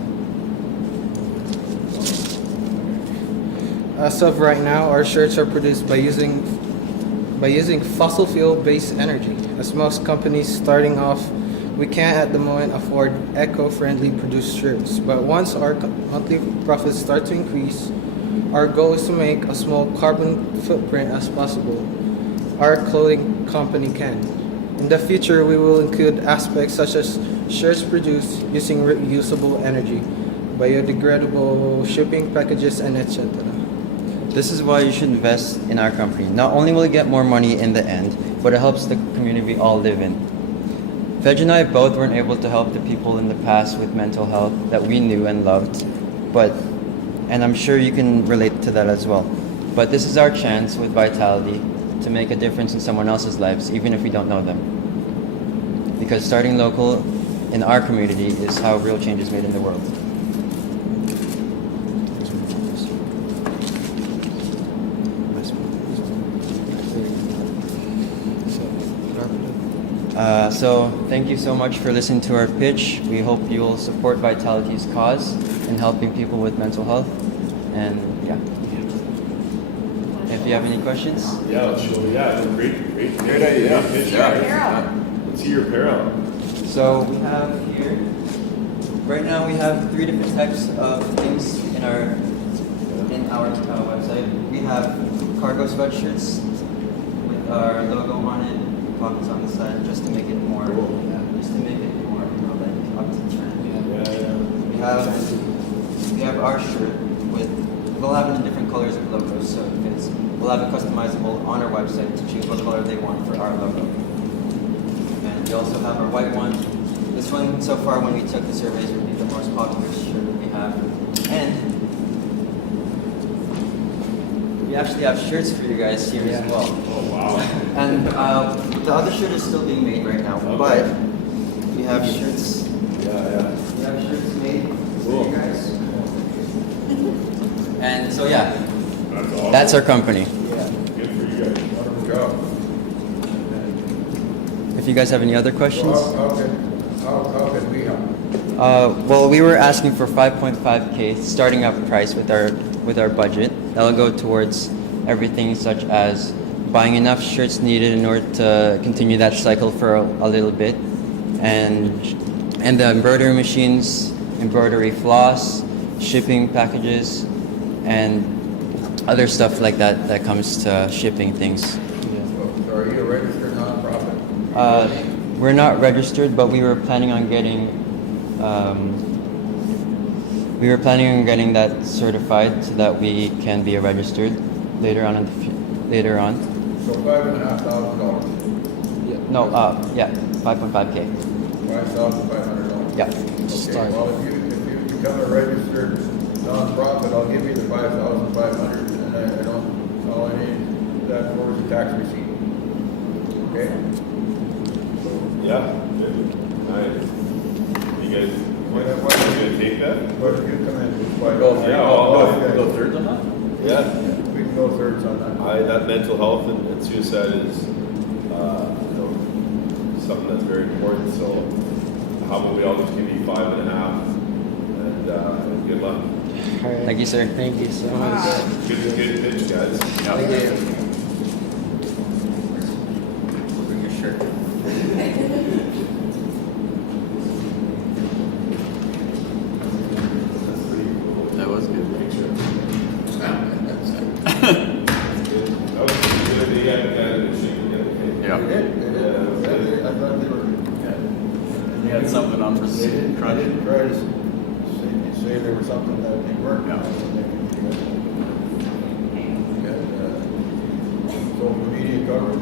As of right now, our shirts are produced by using fossil fuel-based energy. As most companies starting off, we can't at the moment afford eco-friendly produced shirts. But once our monthly profits start to increase, our goal is to make a small carbon footprint as possible. Our clothing company can. In the future, we will include aspects such as shirts produced using reusable energy, biodegradable shipping packages, and etc. This is why you should invest in our company. Not only will you get more money in the end, but it helps the community we all live in. Veg and I both weren't able to help the people in the past with mental health that we knew and loved, and I'm sure you can relate to that as well. But this is our chance with Vitality to make a difference in someone else's lives, even if we don't know them. Because starting local in our community is how real change is made in the world. So thank you so much for listening to our pitch. We hope you'll support Vitality's cause in helping people with mental health. And yeah, if you have any questions. Yeah, sure. Yeah, it's a great idea. Great pitch. Let's see your apparel. So we have here, right now we have 3 different types of things in our website. We have cargo sweatshirts with our logo on it, pockets on the side, just to make it more, up to trend. We have our shirt with, we'll have it in different colors of logos, so we'll have it customizable on our website to choose what color they want for our logo. And we also have our white one. This one, so far, when we took the surveys, would be the most popular shirt that we have. And we actually have shirts for you guys here as well. Oh, wow. And the other shirt is still being made right now, but we have shirts. We have shirts made for you guys. And so yeah, that's our company. Good for you guys. Wonderful job. If you guys have any other questions. How can we help? Well, we were asking for 5.5K starting up price with our budget. That'll go towards everything such as buying enough shirts needed in order to continue that cycle for a little bit, and the embroidery machines, embroidery floss, shipping packages, and other stuff like that comes to shipping things. So are you a registered nonprofit? We're not registered, but we were planning on getting that certified so that we can be a registered later on. So $5,500. No, yeah, 5.5K. $5,500. Yeah. Okay. Well, if you become a registered nonprofit, I'll give you the $5,500, and I don't. All I need that for is a tax receipt. Okay. Yeah. Good. Nice. You guys, why are you gonna take that? But if you come in with $5,000, Yeah, Go thirds on that? Yeah. we can go thirds on that. That mental health and suicide is, something that's very important. So, how about we all just give you 5.5, and good luck. Thank you, sir. Thank you so much. Good pitch, guys. Thank you. Bring your shirt. That was good. Yeah. They did. I thought they were. They had something on for They didn't try to say there was something that they weren't. Yeah. So the media coverage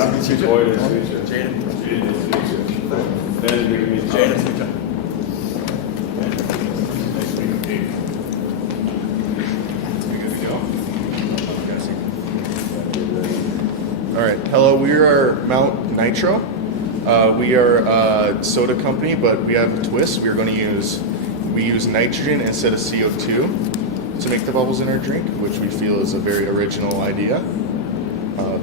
Nice to meet you. Boy, nice to meet you. Jaden. Jaden, nice to meet you. Ben, good to meet you. Jaden, nice to meet you. Nice to meet you. You good to go? All right. Hello, we are Mount Nitro. We are a soda company, but we have a twist. We use nitrogen instead of CO2 to make the bubbles in our drink, which we feel is a very original idea.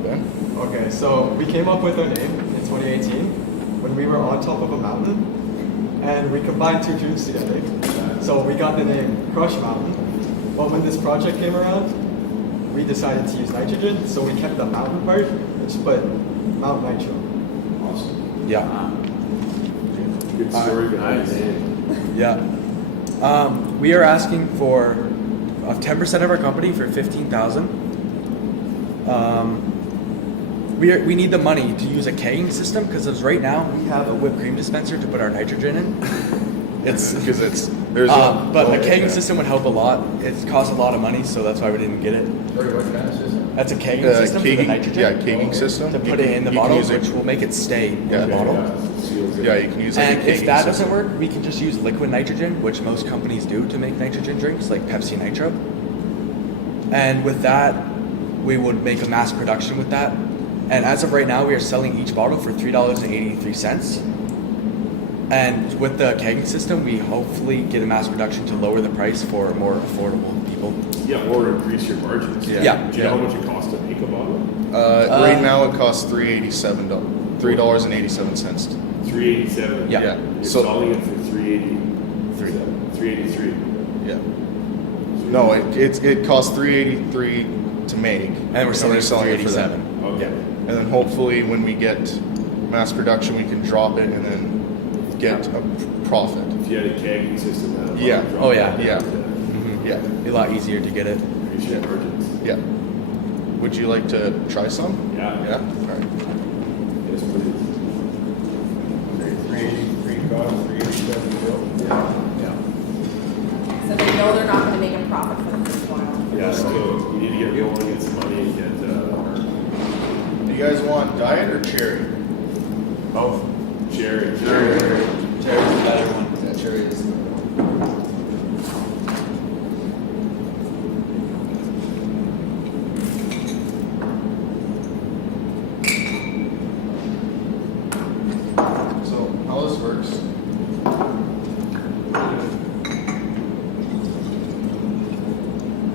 Ben? Okay, so we came up with our name in 2018 when we were on top of a mountain, and we combined two drinks together. So we got the name Crush Mountain. But when this project came around, we decided to use nitrogen, so we kept the mountain part and just put Mount Nitro. Awesome. Yeah. Good story behind the name. Yeah. We are asking for 10% of our company for $15,000. We need the money to use a kegging system because right now we have a whipped cream dispenser to put our nitrogen in. But the kegging system would help a lot. It costs a lot of money, so that's why we didn't get it. Sorry, what kind of system? That's a kegging system for the nitrogen. Yeah, kegging system. To put it in the bottle, which will make it stay in the bottle. Yeah, you can use And if that doesn't work, we can just use liquid nitrogen, which most companies do to make nitrogen drinks, like Pepsi Nitro. And with that, we would make a mass production with that. And as of right now, we are selling each bottle for $3.83. And with the kegging system, we hopefully get a mass production to lower the price for more affordable people. Yeah, or increase your margins. Yeah. Do you know how much it costs to make a bottle? Right now it costs $3.87. $3.87. $3.87. Yeah. You're selling it for $3.83. Yeah. No, it costs $3.83 to make, and we're selling it for $3.87. Okay. Yeah. And then hopefully when we get mass production, we can drop it and then get a profit. If you had a kegging system, that would Yeah. Oh yeah. Yeah. Yeah. Be a lot easier to get it. increase your margins. Yeah. Would you like to try some? Yeah. Yeah. All right. Yes, please. 383 cost, 387 bill. Yeah. So they know they're not gonna make a profit for the first while. Yeah, so you need to get rolling, get some money, and get, Do you guys want diet or cherry? both cherry. Cherry's the better one. Yeah, cherry is. So how this works?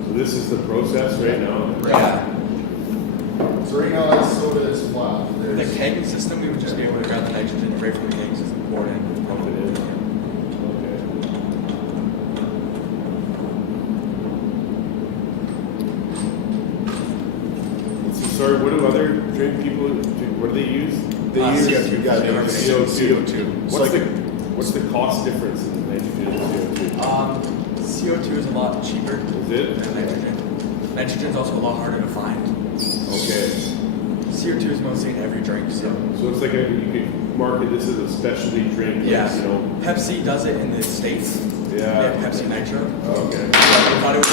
So this is the process right now? Yeah. So right now that soda is flat. The kegging system, we would just be able to grab the nitrogen right from the kegging system, pour it in, pump it in. So sorry, what do other drink people, what do they use? They use CO2. Yeah, they use CO2. What's the cost difference in nitrogen and CO2? CO2 is a lot cheaper Is it? than nitrogen. Nitrogen is also a lot harder to find. Okay. CO2 is mostly in every drink, so. So it's like you could market this as a specialty drink, like, Yeah. you know? Pepsi does it in the States. Yeah. They have Pepsi Nitro. Okay. I thought it was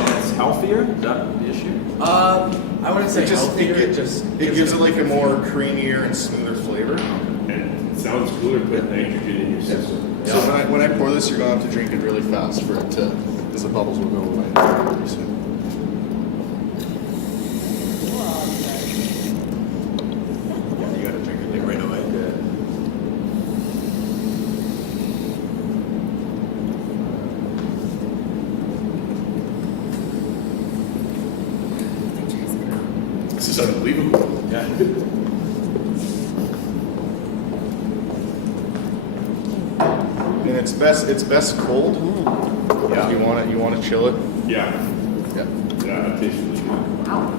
And it's healthier? Is that the issue? I wouldn't say healthier, it gives it like a more creamier and smoother flavor. And it sounds cooler to put nitrogen in your system. So when I pour this, you're gonna have to drink it really fast for it to, because the bubbles will go away pretty soon. Yeah, you gotta drink it like right away. This is unbelievable. Yeah. And it's best cold. Yeah. You want to chill it. Yeah. Yeah. Yeah, it tastes really good. Wow.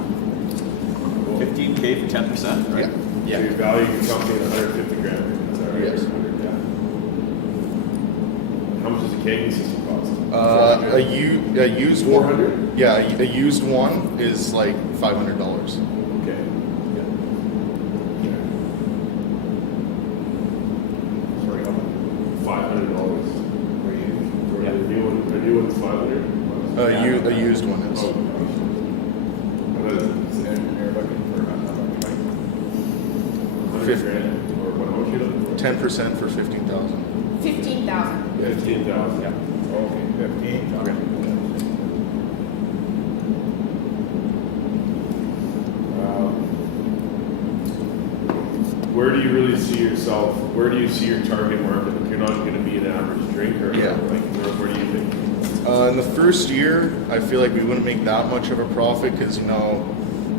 15K for 10%, right? Yeah. So you value your company at 150 grand. Is that right? Yes. Yeah. How much does a kegging system cost? A used 400? one. Yeah, a used one is like $500. Okay. Sorry, how much? $500 for you? Yeah. A new one's 500? A used one is. Oh. And you're looking for grand, or what much you looking for? 10% for 15,000. 15,000. 15,000. Yeah. Okay, 15. Okay. Where do you really see yourself? Where do you see your target market? Like, you're not going to be an average drinker. Yeah. Like, where do you think? In the first year, I feel like we wouldn't make that much of a profit because,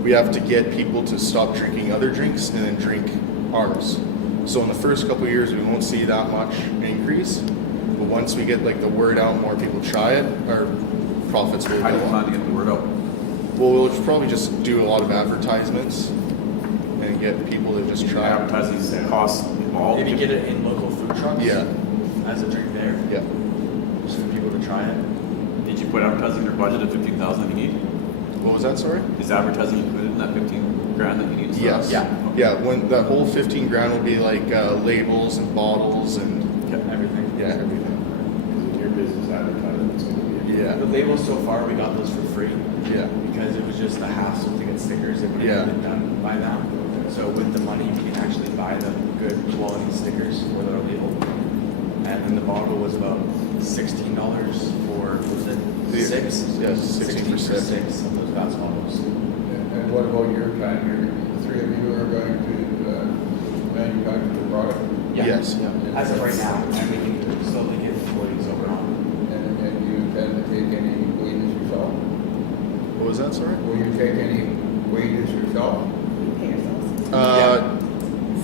we have to get people to stop drinking other drinks and then drink ours. So in the first couple of years, we won't see that much increase. But once we get like the word out, more people try it, our profits will How do you go plan up. to get the word out? Well, we'll probably just do a lot of advertisements and get people to just try it. Advertising costs involved. Maybe get it in local food trucks. Yeah. As a drink there. Yeah. Just for people to try it. Did you put advertising in your budget of 15,000 that you need? What was that, sorry? Is advertising included in that 15 grand that you need? Yes. Yeah. When that whole 15 grand will be like labels and bottles and everything. Yeah, everything. Because in your business advertising, it's going to be. Yeah. The labels so far, we got those for free. Yeah. Because it was just the hassle to get stickers. It would Yeah. have been done by now. So with the money, we can actually buy the good quality stickers for the label. And then the bottle was about $16 for, was it six? Yeah, 16 for six. Of those glass bottles. And what about your time? The three of you are going to manufacture the product? Yeah. Yes. Yeah. As of right now, and we can slowly get employees over on. And you intend to take any wages yourself? What was that, sorry? Will you take any wages yourself?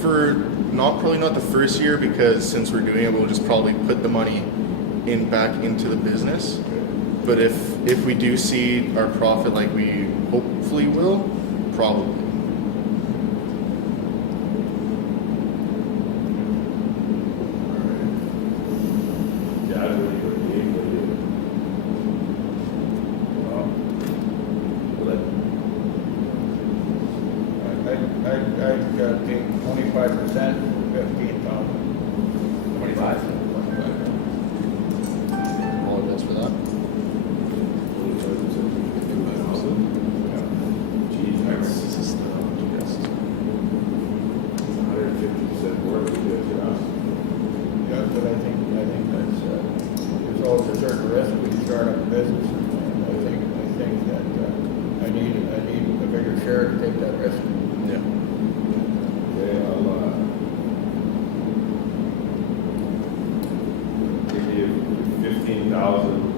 For probably not the first year because since we're doing it, we'll just probably put the money back into the business. But if we do see our profit like we hopefully will, probably. Yeah, what do you I'd take 25%, 15,000. 25? All of us for that. Geez, that's 150% more than you guys are asking. Yeah, but I think that's, there's always a certain risk when you start up a business. And I think that I need a bigger share to take that risk. Yeah. Okay, I'll give you 15,000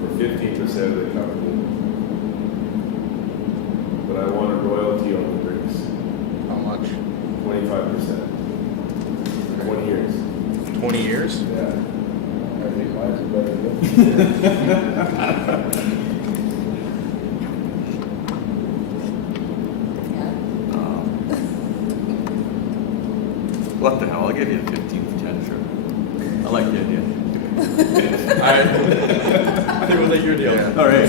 for 15% of the company. But I want a royalty on the drinks. How much? 25%. 20 years. 20 years? Yeah. I think mine's a better deal. What the hell? I'll give you a 15 for 10, sure. I like the idea. Alright. I think we'll take your deal. Yeah. All right.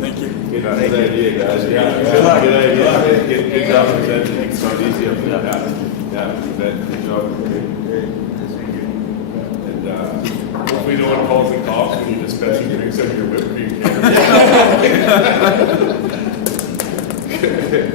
Thank you. Good idea, guys. Yeah, good idea. Good job presenting. It's not easy up there. Yeah, good job. And hopefully no one calls the cops when you dispense your drinks out of your whipped cream can.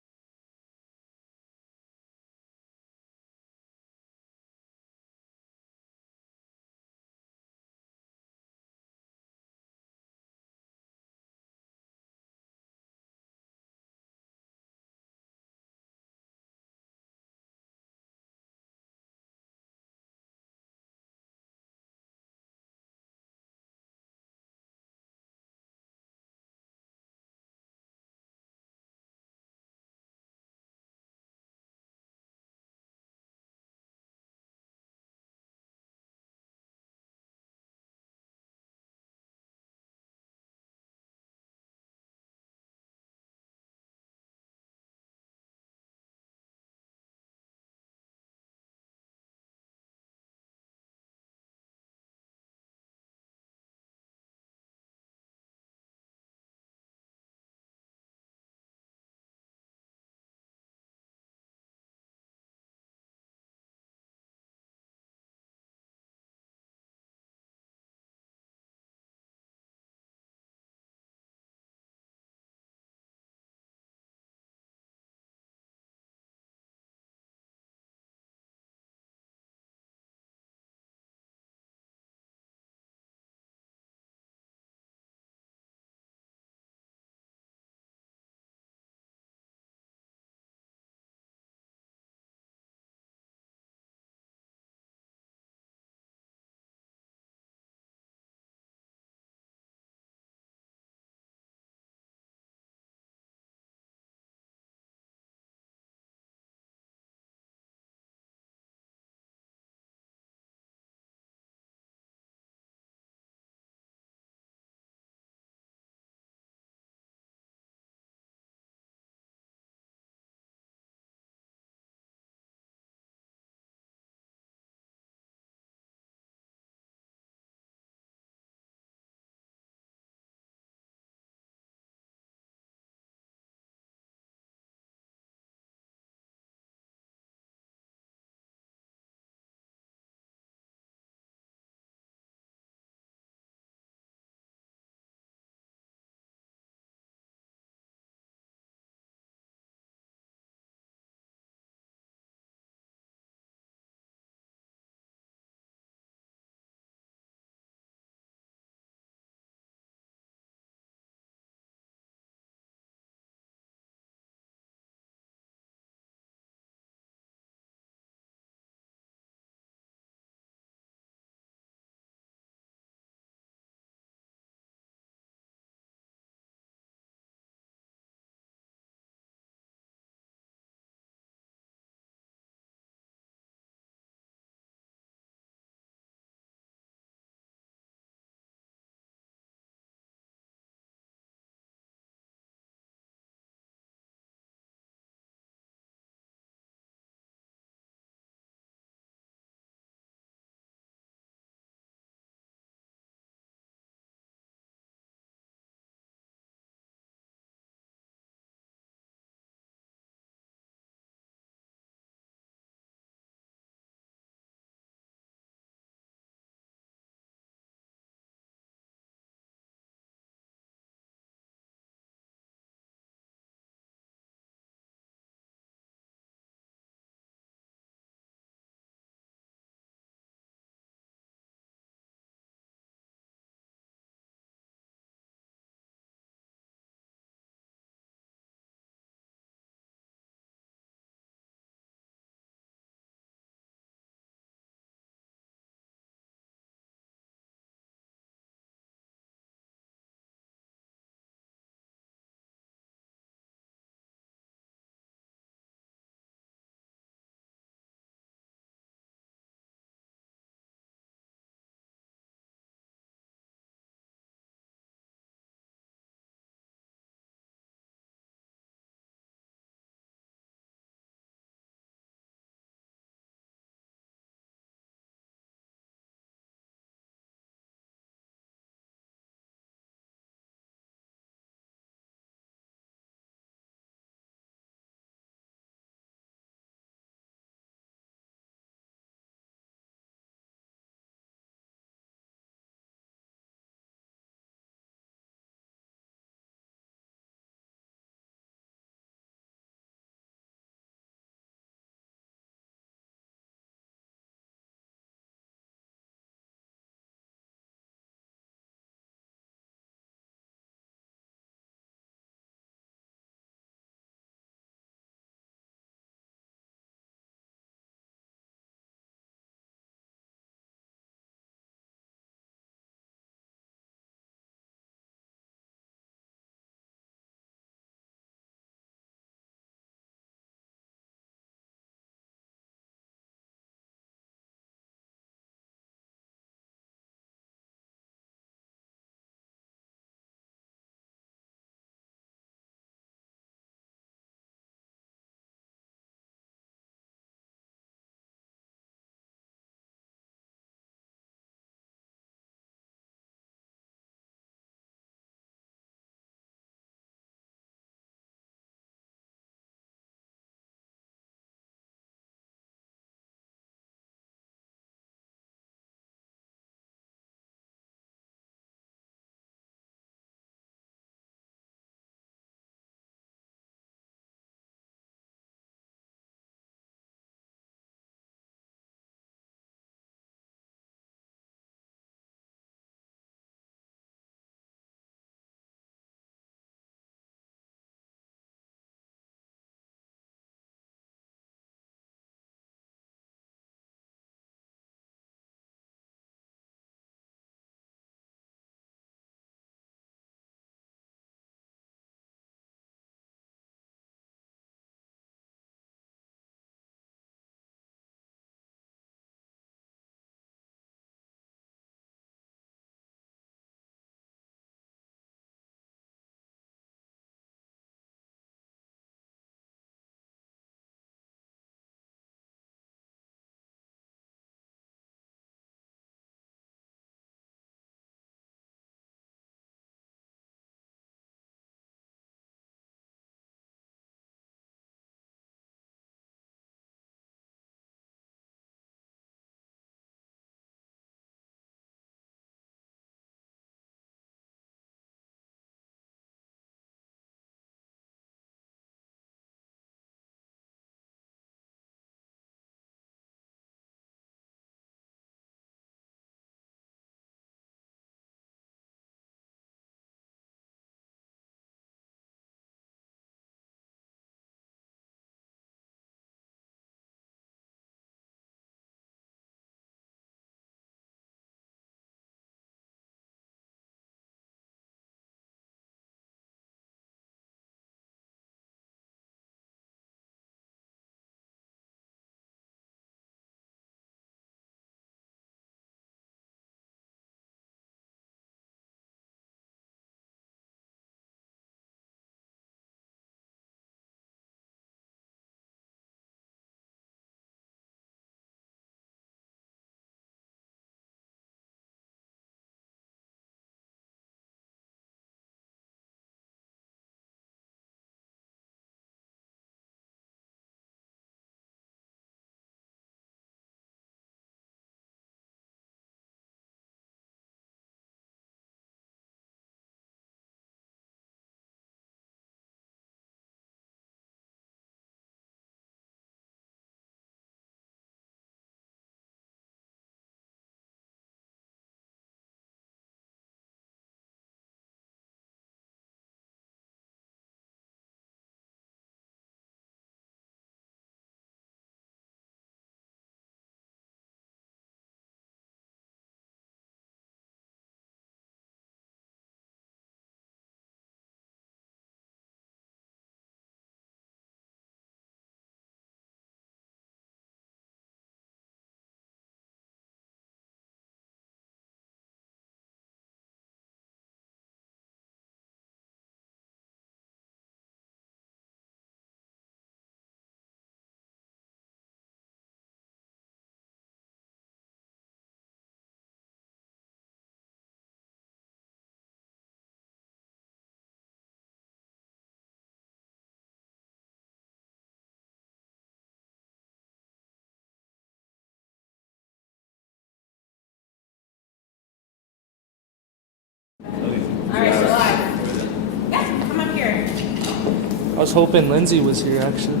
was hoping Lindsay was here actually.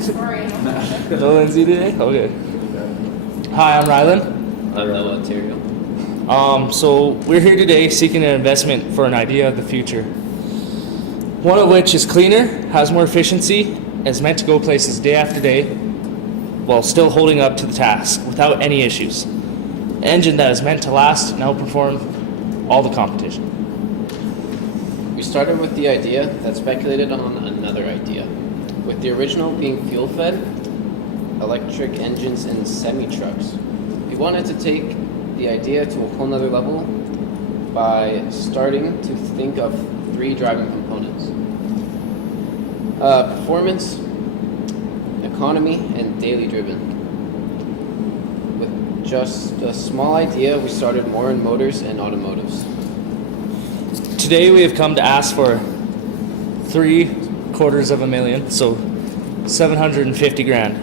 Sorry. No Lindsay today? Okay. Hi, I'm Rylan. I'm Noah Ontario. So we're here today seeking an investment for an idea of the future. One of which is cleaner, has more efficiency, and is meant to go places day after day while still holding up to the task without any issues. An engine that is meant to last and outperform all the competition. We started with the idea that speculated on another idea, with the original being fuel-fed, electric engines and semi-trucks. We wanted to take the idea to a whole nother level by starting to think of 3 driving components. Performance, economy, and daily driven. With just a small idea, we started more in motors and automotives. Today we have come to ask for $750,000, so 750 grand,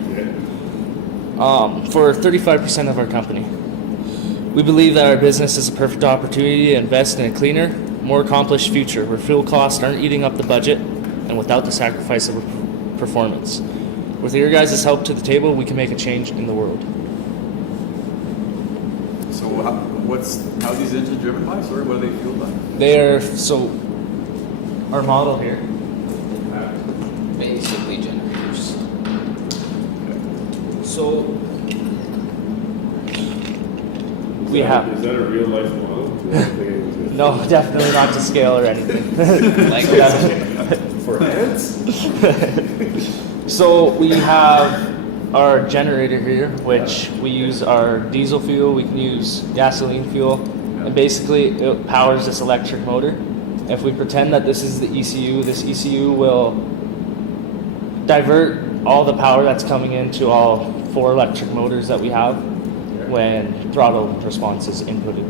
for 35% of our company. We believe that our business is a perfect opportunity to invest in a cleaner, more accomplished future where fuel costs aren't eating up the budget and without the sacrifice of performance. With your guys' help to the table, we can make a change in the world. So how are these engines driven by? Sorry, what are they fueled by? They are, so our model here. Basically generators. So we have. Is that a real life model? No, definitely not to scale or anything. For ants? So we have our generator here, which we use our diesel fuel, we can use gasoline fuel, and basically it powers this electric motor. If we pretend that this is the ECU, this ECU will divert all the power that's coming into all 4 electric motors that we have when throttle response is inputted.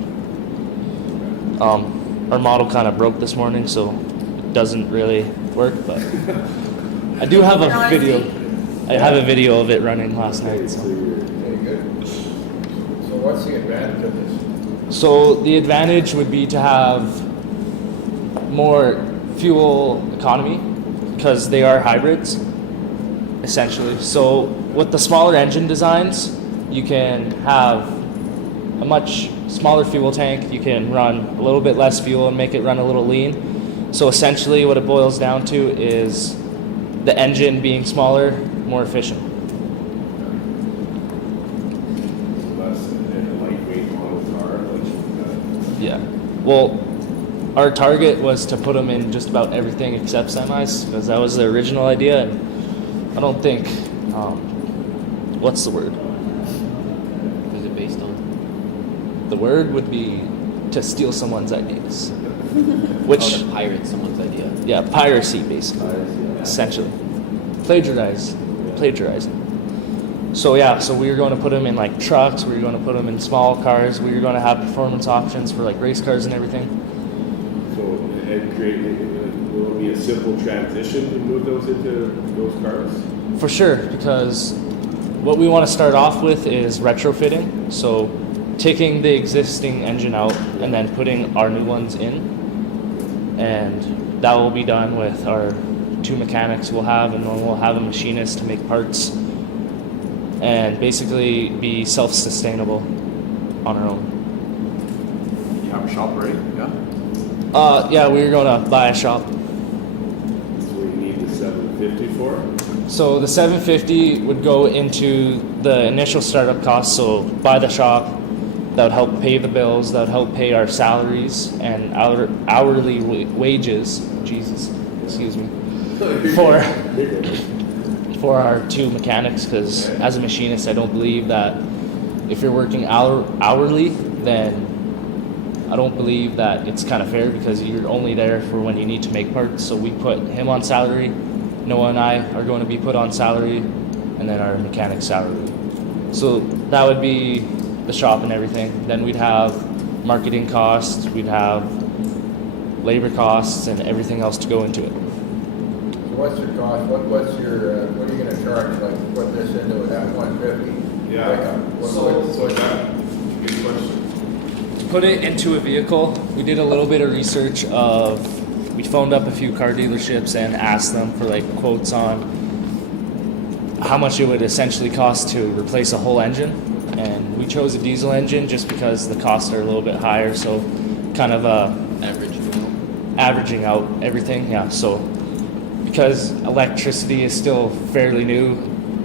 Our model kind of broke this morning, so it doesn't really work, but I do have a video. I have a video of it running last night. So. Okay, good. So what's the advantage of this? So the advantage would be to have more fuel economy because they are hybrids, essentially. So with the smaller engine designs, you can have a much smaller fuel tank. You can run a little bit less fuel and make it run a little lean. So essentially what it boils down to is the engine being smaller, more efficient. Less than a lightweight model car. Yeah. Well, our target was to put them in just about everything except semis, because that was the original idea, and I don't think, what's the word? What is it based on? The word would be to steal someone's ideas. Which to pirate someone's idea. Yeah, piracy basically, essentially. Plagiarizing. So yeah, so we were going to put them in like trucks, we were going to put them in small cars, we were going to have performance options for like race cars and everything. So and will it be a simple transition to move those into those cars? For sure, because what we want to start off with is retrofitting. So taking the existing engine out and then putting our new ones in. And that will be done with our 2 mechanics we'll have, and then we'll have a machinist to make parts and basically be self-sustainable on our own. You have a shop already? Yeah? Yeah, we were going to buy a shop. So you need the 750 for it? So the 750 would go into the initial startup costs, so buy the shop, that would help pay the bills, that would help pay our salaries and hourly wages, Jesus, excuse me, for our 2 mechanics, because as a machinist I don't believe that if you're working hourly, then I don't believe that it's kind of fair, because you're only there for when you need to make parts. So we put him on salary, Noah and I are going to be put on salary, and then our mechanic salary. So that would be the shop and everything. Then we'd have marketing costs, we'd have labor costs, and everything else to go into it. So what's your cost? What are you going to charge? Like put this into it at 150? Yeah. So that good question. To put it into a vehicle, we did a little bit of research of we phoned up a few car dealerships and asked them for like quotes on how much it would essentially cost to replace a whole engine. And we chose a diesel engine just because the costs are a little bit higher, so kind of averaging out everything. Yeah, so because electricity is still fairly new,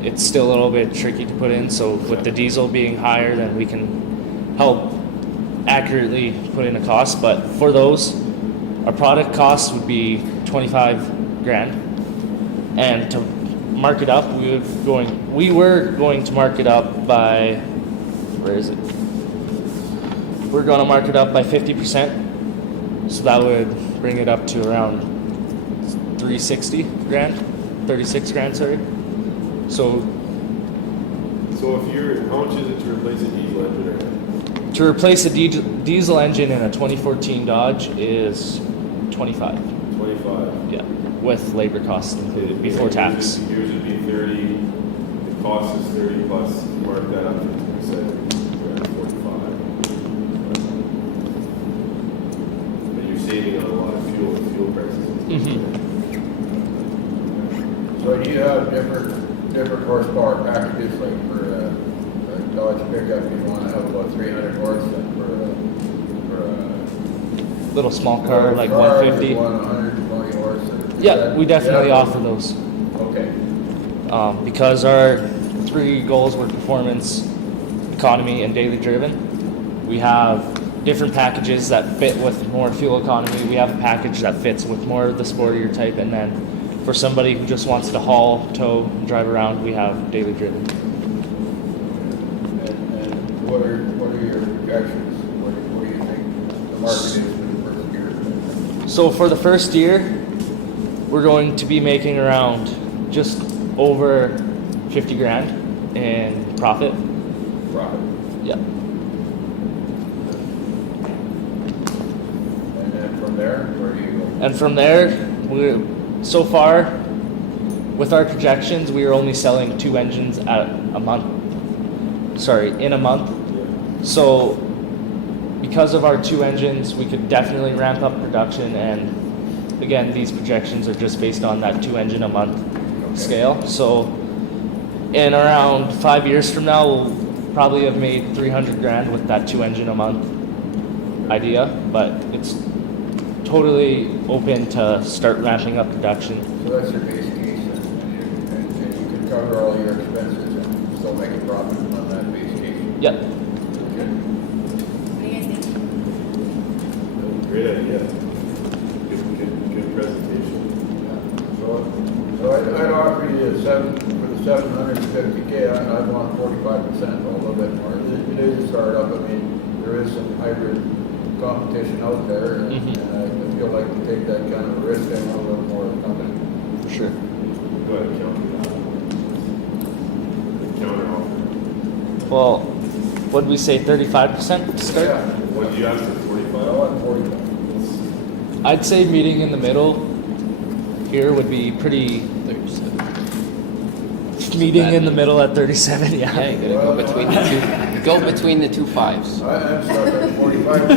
it's still a little bit tricky to put in. So with the diesel being higher, then we can help accurately put in a cost. But for those, our product cost would be 25 grand. And to mark it up, we were going to mark it up by, where is it? We're going to mark it up by 50%. So that would bring it up to around 360 grand, 36 grand, sorry. So if you're, how much is it to replace a diesel engine? to replace a diesel engine in a 2014 Dodge is 25. 25. Yeah, with labor costs included before tax. Yours would be 30. The cost is 30 plus. Mark that up to 2%. You're at 45. But you're saving on a lot of fuel prices. So do you have different horsepower packages, like for a Dodge pickup, you want to have about 300 horse, and for a Little small car like car, 150. you want 120 horse? Yeah, we definitely offer those. Okay. Because our three goals were performance, economy, and daily driven. We have different packages that fit with more fuel economy. We have a package that fits with more of the sportier type, and then for somebody who just wants to haul, tow, and drive around, we have daily driven. And what are your projections? What do you think the market is for the first year? So for the first year, we're going to be making around just over 50 grand in profit. Profit. Yeah. And then from there, where do you go? And from there, so far, with our projections, we are only selling 2 engines in a month. So because of our 2 engines, we could definitely ramp up production. And again, these projections are just based on that 2 engine a month scale. So in around 5 years from now, we'll probably have made 300 grand with that 2 engine a month idea, but it's totally open to start ramping up production. So that's your base case, and you can cover all your expenses and still make a profit on that base case. Yep. Okay. What do you guys think? Great idea. Good presentation. So I'd offer you for the 750K, I'd want 45%, a little bit more. It is a startup. I mean, there is some hybrid competition out there, and I feel like to take that kind of a risk, I want a little more of the company. For sure. Go ahead, counter offer. Well, what did we say, 35% to start? Yeah. What do you ask for, 45? I want 45. I'd say meeting in the middle here would be pretty. 37. Meeting in the middle at 37, yeah. Yeah, you gotta go between the two. Go between the 2 5s. I'm stuck at 45.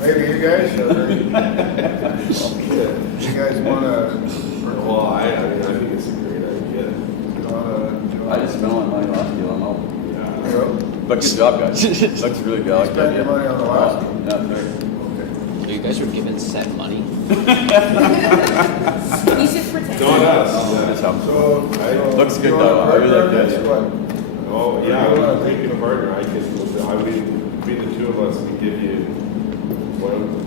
Maybe you guys should. You guys want to? Well, I think it's a great idea. I just spent all my money last deal, I'm out. Yeah. But good job, guys. Looks really good. I like that. Spend your money on the last one. Yeah, great. So you guys were given set money. You should pretend. Not us. Looks good though. I really like that. Oh, yeah, I would make it a partner. I would, between the two of us, we give you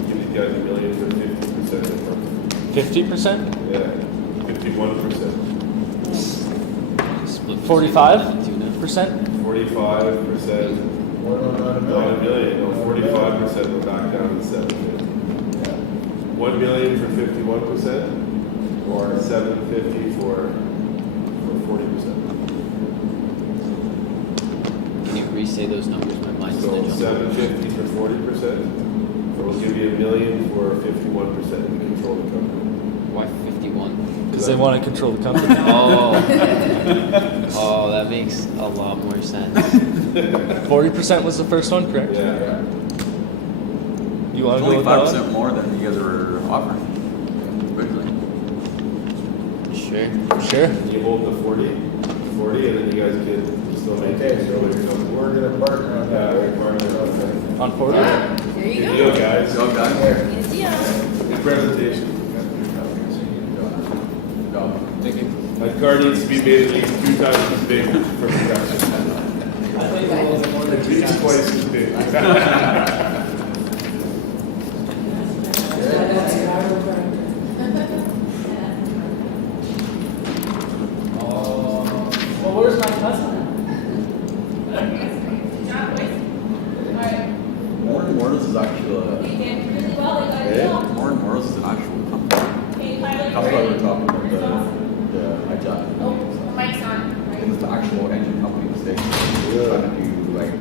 these guys $1 million for 50%. 50%? Yeah, 51%. 45%? 45%. Not a Not $1 million. No, 45%. We're back down to 750. $1 million for 51%, or $750 for 40%. Can you re-say those numbers? My mind's So gonna jump. $750 for 40%. So we'll give you $1 million for 51% and control the company. Why 51? Because they want to control the company. Oh, that makes a lot more sense. 40% was the first one, correct? Yeah. You want It's to go only with that 5% more than you guys were offering. Sure. And you hold the 40, and then you guys can still make it. Okay, so we're gonna partner on that. Yeah, we're partnering on that. On 40? There you Good go. deal, guys. Go, guys. Good deal. Good presentation. Thank you. That car needs to be made at least 2 times as big for production. At least twice as big. Well, where's my cousin? Warren Morris is actually Warren Morris is an actual company. That's why we're talking about the hijack. Oh, mic's on. It's the actual engine company in the States. Trying to do like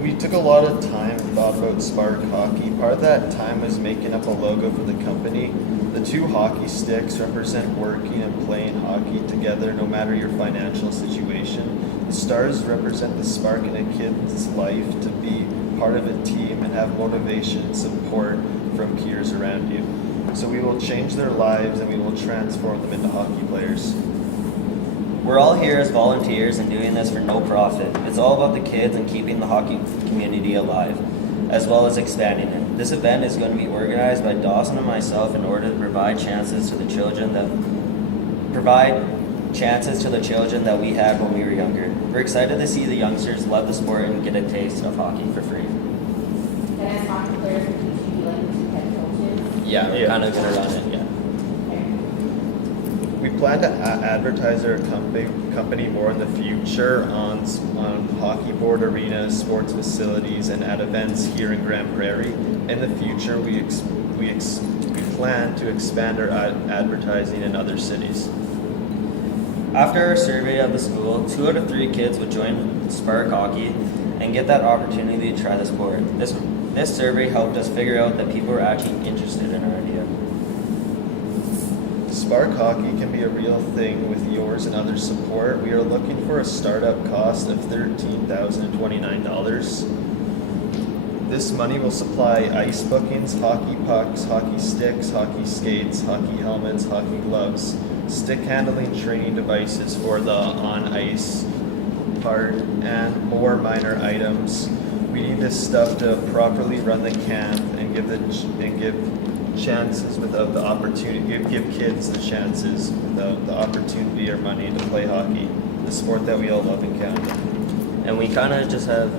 We took a lot of time and thought about Spark Hockey. Part of that time was making up a logo for the company. The two hockey sticks represent working and playing hockey together no matter your financial situation. The stars represent the spark in a kid's life to be part of a team and have motivation and support from peers around you. So we will change their lives and we will transform them into hockey players. We're all here as volunteers and doing this for no profit. It's all about the kids and keeping the hockey community alive, as well as expanding it. This event is going to be organized by Dawson and myself in order to provide chances to the children that we had when we were younger. We're excited to see the youngsters love the sport and get a taste of hockey for free. Then as hockey players, would you be like to head coaches? Yeah, we're kind of going to run it, yeah. We plan to advertise our company more in the future on hockey board arenas, sports facilities, and at events here in Grand Prairie. In the future, we plan to expand our advertising in other cities. After our survey of the school, 2 out of 3 kids would join Spark Hockey and get that opportunity to try the sport. This survey helped us figure out that people were actually interested in our idea. Spark Hockey can be a real thing with yours and others' support. We are looking for a startup cost of $13,029. This money will supply ice bookings, hockey pucks, hockey sticks, hockey skates, hockey helmets, hockey gloves, stick handling training devices for the on-ice part, and more minor items. We need this stuff to properly run the camp and give chances without the opportunity, give kids the chances without the opportunity or money to play hockey, the sport that we all love in Canada. And we kind of just have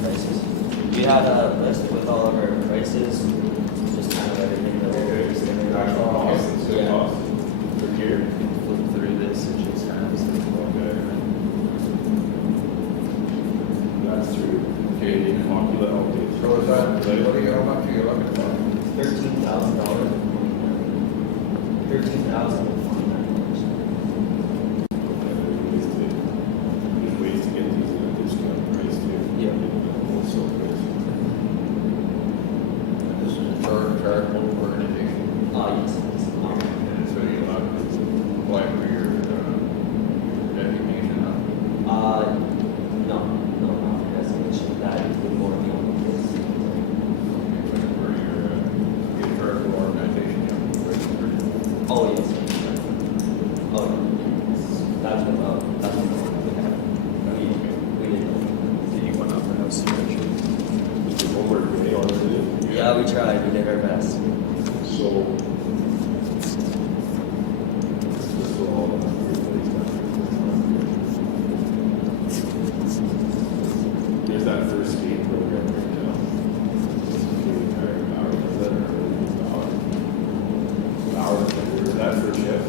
prices. We had a list with all of our prices, just kind of everything that we're using. Yeah. For here. Flip through this and just kind of That's through Canadian Hockey League. So is that, what are you, how much are you looking for? $13,000. $13,029. There's ways to get these at a discount price too. Yeah. Wholesale price. This is a charitable organization. Yes. And so you have to apply for your designation, huh? No, not for designation. That would more be on the kids. For your charitable organization, you have to register. Oh, yes. Oh, yes. That's what we didn't know. You went up and have signature. Homework, you know, isn't it? Yeah, we tried. We did our best. So, this will all replace that. There's that first skate program right now. Community Tire Power, is that or Power? Is that for shift?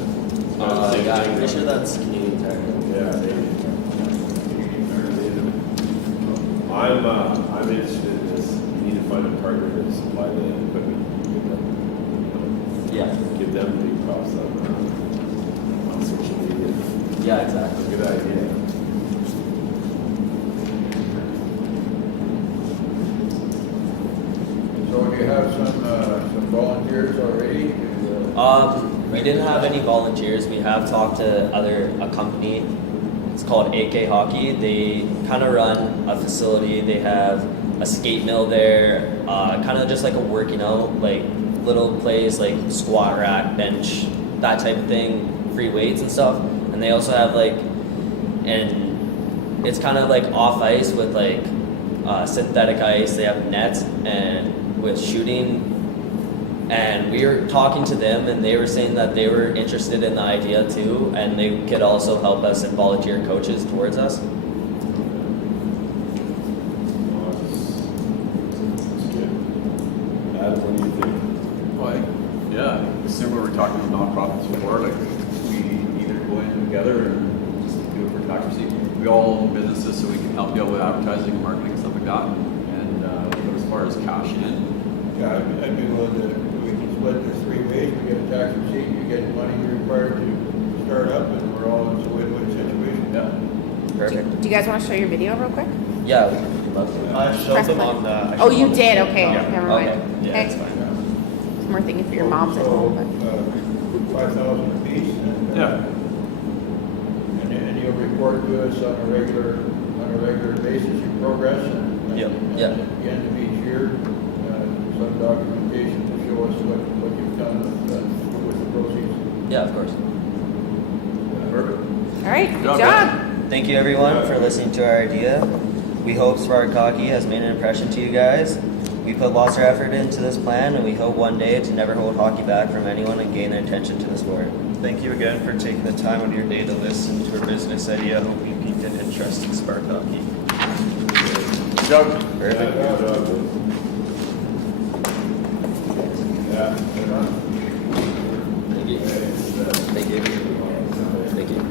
Yeah, I'm pretty sure that's Canadian Tire. Yeah, I'm interested in this. We need to find a partner to supply the equipment. Yeah. Give them the props on social media. Yeah, exactly. Good idea. So do you have some volunteers already? We didn't have any volunteers. We have talked to a company. It's called AK Hockey. They kind of run a facility. They have a skate mill there, kind of just like a working out, like little place, like squat rack, bench, that type of thing, free weights and stuff. And they also have and it's kind of like off ice with like synthetic ice. They have nets and with shooting. And we were talking to them, and they were saying that they were interested in the idea too, and they could also help us and volunteer coaches towards us. Adam, what do you think? Well, yeah, similar, we're talking about nonprofits before, like we either go in together and just do it for tax receipt. We all own businesses, so we can help you out with advertising and marketing and stuff like that. And as far as cash in, Yeah, I'd be willing to, we can split this 3 ways, we get a tax receipt, you get the money required to start up, and we're all, it's a win-win situation. yeah. Perfect. Do you guys want to show your video real quick? Yeah, we'd love to. I showed Press them play. on the. I Oh, showed you them- did? Okay, Yeah. never mind. Okay. Yeah, Okay. it's fine. Some more thinking for your moms at home. But. 5,000 apiece. And, Yeah. and you'll report to us on a regular basis your progress. And, Yep. and Yeah. at the end of each year, some documentation to show us what you've done with the proceeds. Yeah, of course. Perfect. All right, good Good job. Thank you everyone for listening to our idea. We hope Spark Hockey has made an impression to you guys. We put lots of effort into this plan and we hope one day to never hold hockey back from anyone and gain their attention to the sport. Thank you again for taking the time out of your day to listen to our business idea. I hope you piqued an interest in Spark Hockey. Good job. Perfect. Good job. Yeah. Thank you. Thank you. Thank you.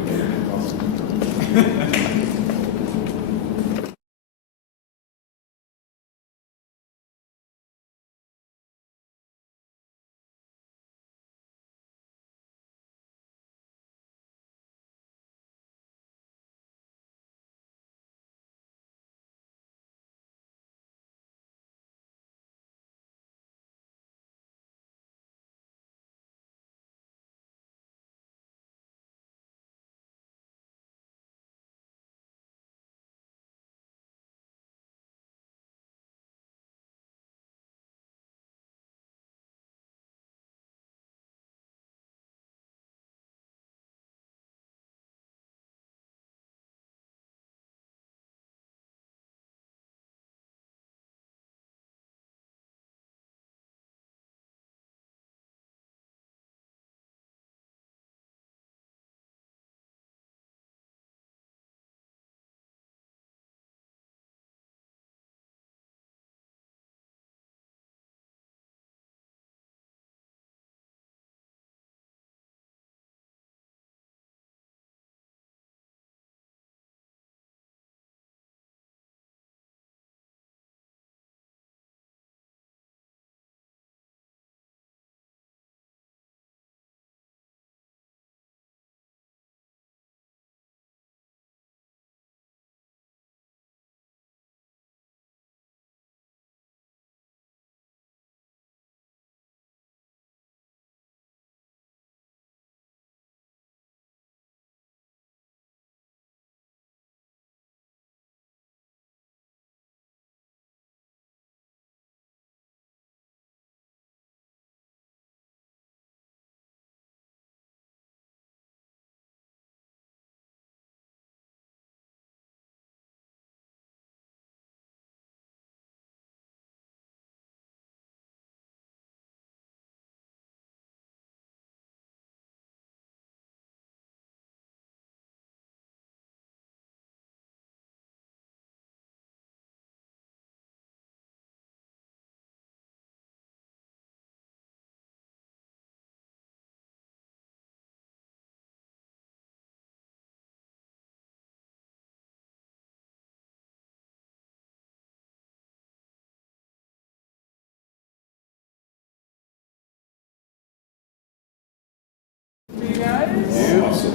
You guys? Awesome.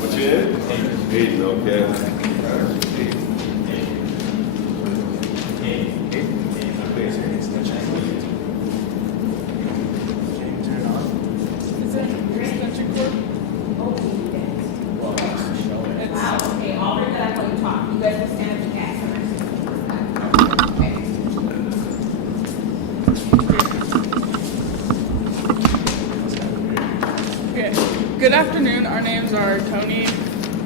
What's your name? Hayden, okay. Is it extension cord? Wow, okay, I'll bring that up while you talk. You guys will stand up and gas. Okay. Good afternoon. Our names are Tony,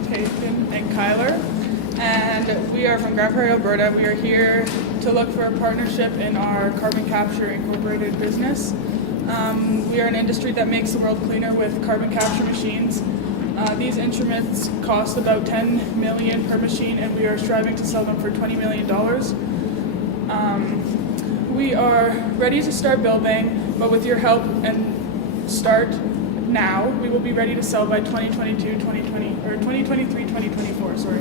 Taken, and Kyler, and we are from Grand Prairie, Alberta. We are here to look for a partnership in our carbon capture incorporated business. We are an industry that makes the world cleaner with carbon capture machines. These instruments cost about $10 million per machine, and we are striving to sell them for $20 million. We are ready to start building, but with your help and start now, we will be ready to sell by 2022, 2020, or 2023, 2024, sorry.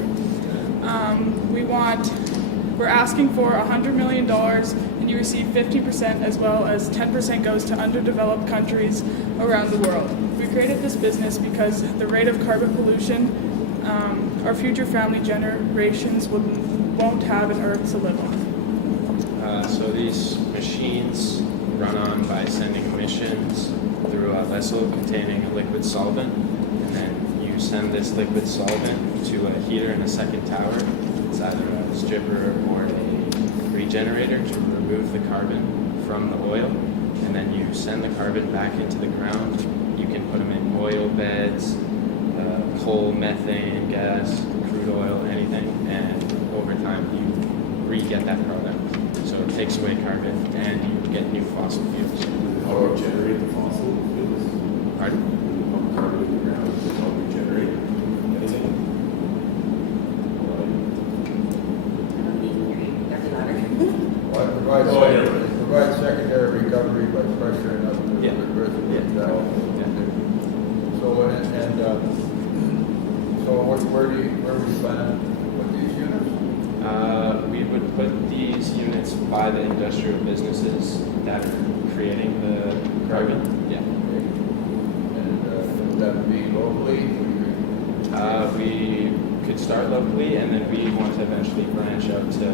We want We're asking for $100 million, and you receive 50%, as well as 10% goes to underdeveloped countries around the world. We created this business because the rate of carbon pollution our future family generations won't have an earth to live on. So these machines run on by sending emissions through a vessel containing a liquid solvent, and then you send this liquid solvent to a heater in a second tower. It's either a stripper or a regenerator to remove the carbon from the oil, and then you send the carbon back into the ground. You can put them in oil beds, coal, methane, gas, crude oil, anything, and over time you re-get that product. So it takes away carbon and you get new fossil fuels. How do you generate the fossil fuels? Pardon? Pump carbon in the ground, does it help you generate anything? Well, it provides secondary recovery by pressuring up the reservoir. So where we plan to put these units? We would put these units by the industrial businesses that are creating the carbon. Yeah. And would that be locally? We could start locally, and then we want to eventually branch out to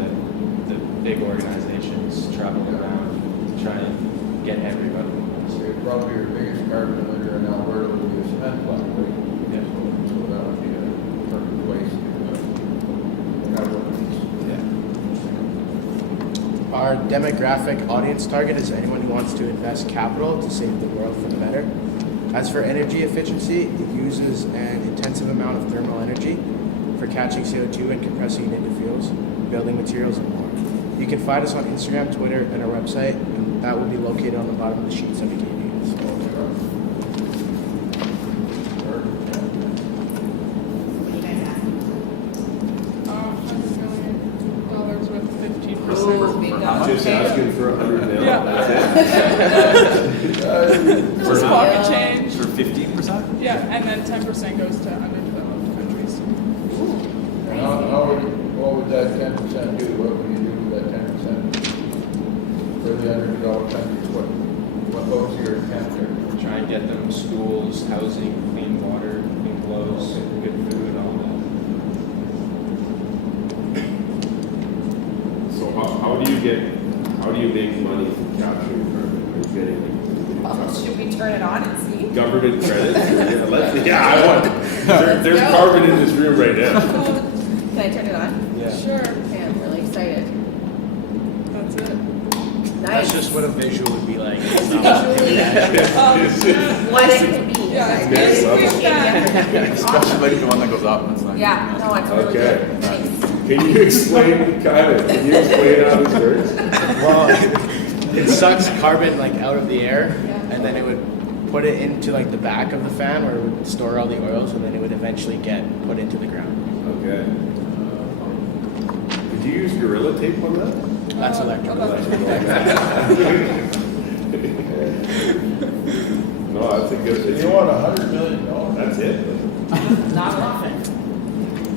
the big organizations, travel around, to try and get everybody. So probably your biggest carbon emitter in Alberta would be a cement plant, right? Yeah. So that would be a perfect place to have one of these. Our demographic audience target is anyone who wants to invest capital to save the world for the better. As for energy efficiency, it uses an intensive amount of thermal energy for catching CO2 and compressing it into fuels, building materials, and more. You can find us on Instagram, Twitter, and our website, and that will be located on the bottom of the sheets that we gave you. $100 million with 15%. Oh, big number. Just asking for $100 million. Yeah. That's it. Just pocket change. For 15%? Yeah, and then 10% goes to underdeveloped countries. What would that 10% do? What would you do with that 10% for the underdeveloped countries? What goes to your intent there? Try and get them schools, housing, clean water, clean clothes, good food, all that. So how do you make money from capturing carbon? Are you getting Should we turn it on and see? government credits? I want. There's carbon in this room right now. Can I turn it on? Yeah. Sure. Okay, I'm really excited. That's it. Nice. That's just what a visual would be like. It's not What it could be. Yeah, Next level. Especially like the one that goes up. It's like, Yeah, no, it's really Okay. good. Nice. Can you explain, can you explain how this works? Well, it sucks carbon like out of the air, and then it would put it into like the back of the fan where it would store all the oils, and then it would eventually get put into the ground. Okay. Did you use Gorilla Tape on that? That's electrical. No, that's a good. You want $100 million? That's it. Not profit.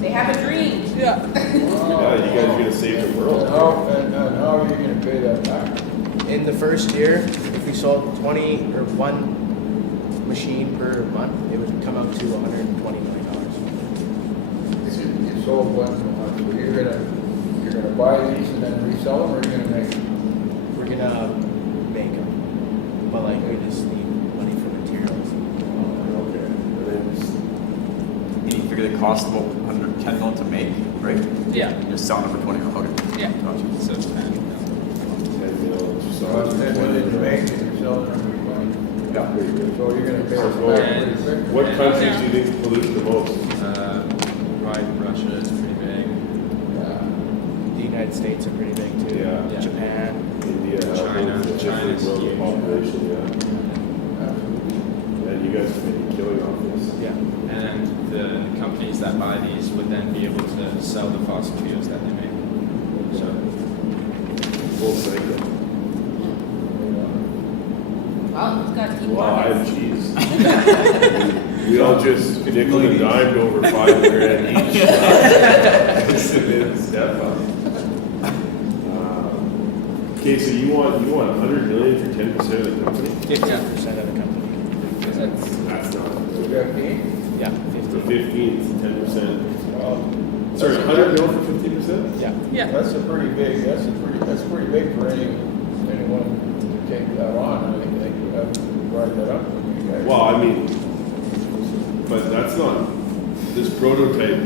They have a dream. Yeah. Yeah, you guys are gonna save the world. And how are you going to pay that back? In the first year, if we sold 20 or one machine per month, it would come out to $120 million. You sold one per month, so you're gonna buy these and then resell them, or you're gonna make them? We're gonna make them, but like we just need money for materials. Okay. And then you figure they cost about $110 million to make, right? Yeah. You're selling them for $20 million. Okay. Yeah. Gotcha. So it's bad. 10 mil, just So it's 10 million to make, and you're selling them for 20. Yeah, very good. So you're gonna pay us So back pretty quick. what countries do you think pollute the most? Probably Russia is pretty big. The United States are pretty big too. Yeah. Japan. India, China. China's world huge. population, yeah. And you guys are making a killing off this. Yeah. And the companies that buy these would then be able to sell the fossil fuels that they make. So Full cycle. Wow, it's got to keep Wow, I going. have cheese. We all just nickel and dimed over $5 grand each. Step up. Okay, so you want 100 million for 10% of the company? 15% of the company. That's not. 15? Yeah, For 15, it's 10%. Well, Sorry, that's 100 mil for 15%? Yeah. Yeah. That's pretty big for anyone to take that on. I think you have to write that up with you guys. Well, I mean, but that's not, this prototype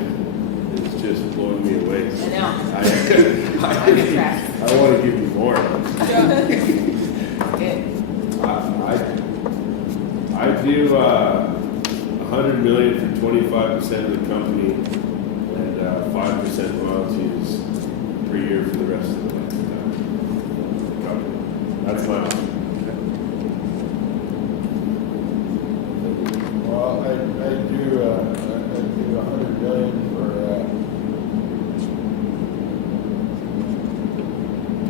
is just blowing me away. I know. I I'm impressed. I want to give you more. Good. I do 100 million for 25% of the company and 5% royalties per year for the rest of the company. That's my option. Well, I do 100 million for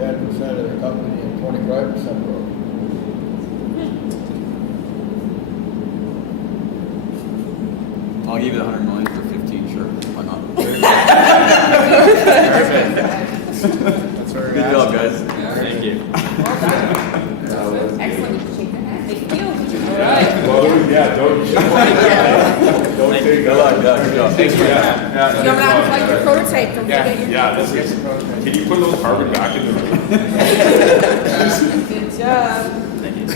10% of the company and 25% growth. I'll give you the 100 million for 15, sure. Why not? That's where we're Good at. job, guys. Thank you. Excellent, you can shake their hand. Thank you. All right. Well, yeah, don't don't take Good luck, yeah, good job. Thanks for that. You don't have to like your prototype. Don't forget your. Yeah, this is. Can you put a little carbon back in the room? Good job.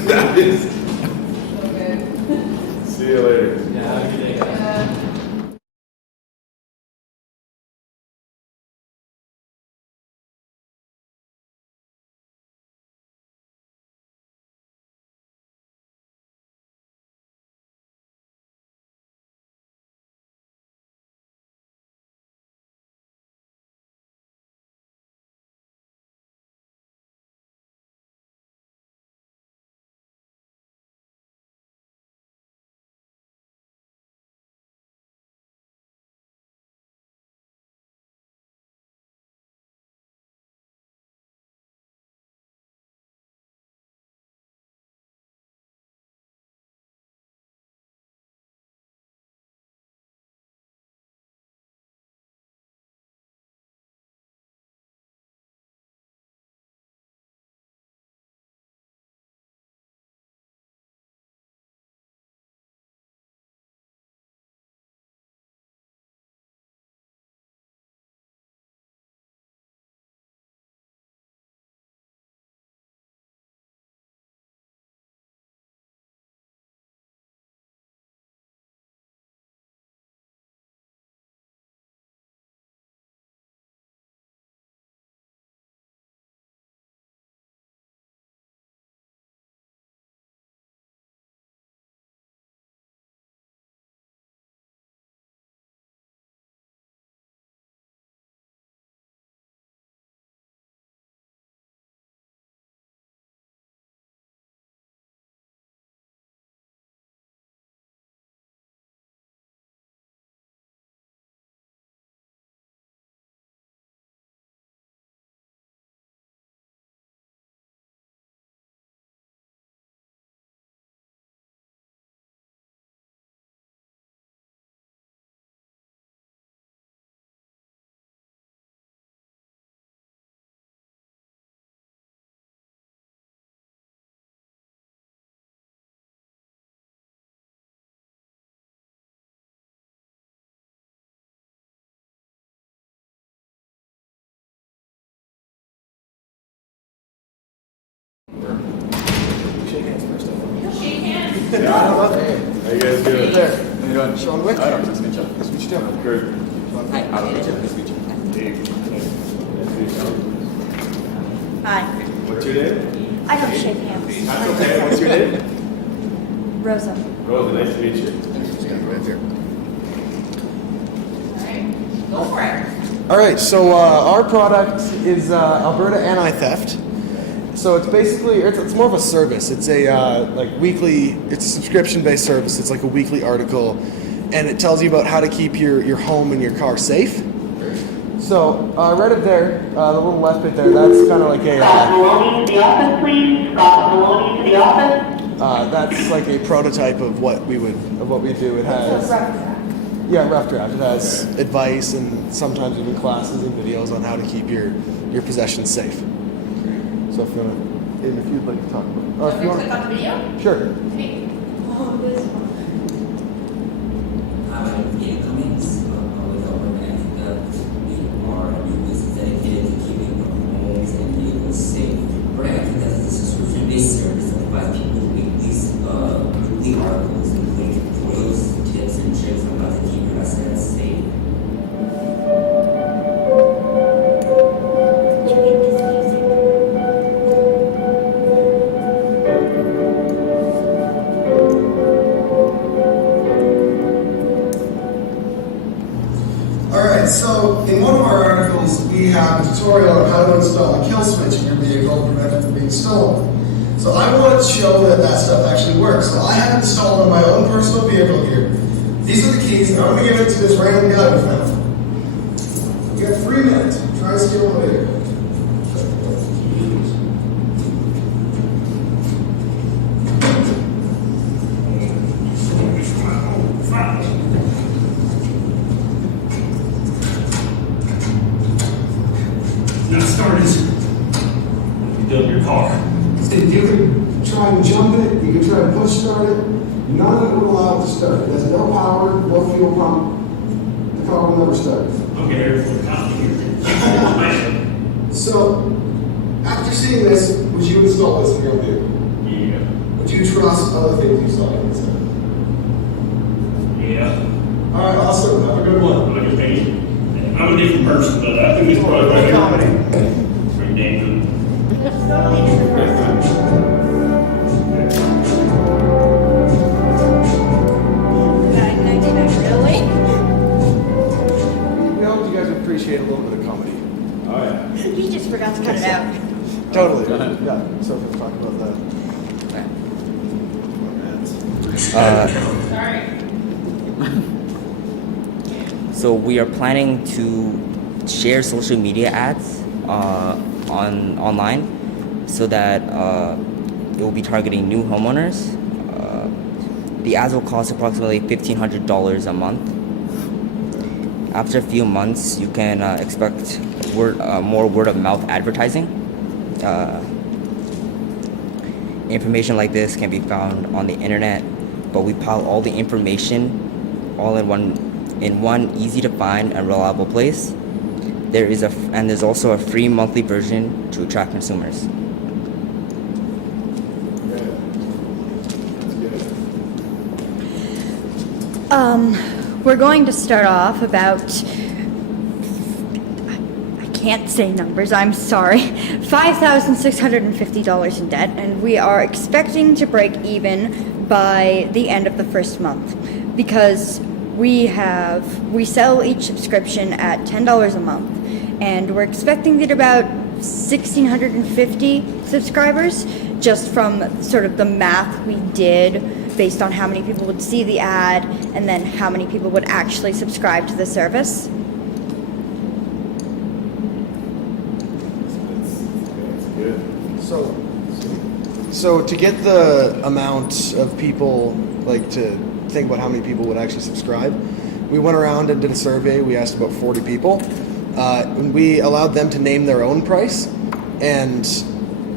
That is. Okay. See you later. Shake hands first. Shake hands. How you guys doing? There. How you doing? Sean Wick. Hi, Nice to meet you. Nice to meet you too. Kurt. Hi. Nice to meet you. Dave. Nice to meet you. Hi. What's your name? I don't shake hands. That's okay. What's your name? Rosa. Rosa, nice to meet you. Go for it. All right, so our product is Alberta Anti-Theft. So it's basically, it's more of a service. It's a it's a subscription-based service. It's like a weekly article, and it tells you about how to keep your home and your car safe. So right up there, the little left bit there, that's kind of like a. Scott Maloney to the office, please. Scott Maloney to the office. That's like a prototype of what we do. It has. Rough draft. It has advice and sometimes even classes and videos on how to keep your possessions safe. So if you'd like to talk about it. Or if you Click on the video? Sure. Okay. Oh, this one. Any comments with our organic we are a new business dedicated to keeping homes and vehicles safe. We're acting as a subscription-based service that provides people with weekly articles including tutorials, tips, and tricks on how to keep your assets safe. Alright, so in one of our articles, we have a tutorial on how to install a kill switch in your vehicle to prevent it from being stolen. So I wanted to show that that stuff actually works. So I have it installed on my own personal vehicle here. These are the keys, and I'm going to give it to this random guy we found. You got 3 minutes. Try to steal the video. Not started. You built your car. You could try and jump it, you could try and push start it. None of it will allow it to start. It has no power, no fuel pump. The car will never start. Okay, there's the complicated. So, after seeing this, would you install this in your vehicle? Yeah. Would you trust other things you saw inside? Yeah. Alright, awesome. Have a good one. I'm a different person, but I think it's probably better. Comedy. It's pretty dangerous. Really? We hope you guys appreciate a little bit of comedy. Oh yeah. You just forgot to cut it out. Totally. Yeah. So let's talk about that. Sorry. So we are planning to share social media ads online so that it will be targeting new homeowners. The ads will cost approximately $1,500 a month. After a few months, you can expect more word-of-mouth advertising. Information like this can be found on the internet, but we pile all the information all in one easy-to-find and reliable place. There's also a free monthly version to attract consumers. We're going to start off about, I can't say numbers, I'm sorry, $5,650 in debt, and we are expecting to break even by the end of the first month because we sell each subscription at $10 a month, and we're expecting to get about 1,650 subscribers just from sort of the math we did based on how many people would see the ad and then how many people would actually subscribe to the service. So to get the amount of people, like to think about how many people would actually subscribe, we went around and did a survey. We asked about 40 people. We allowed them to name their own price and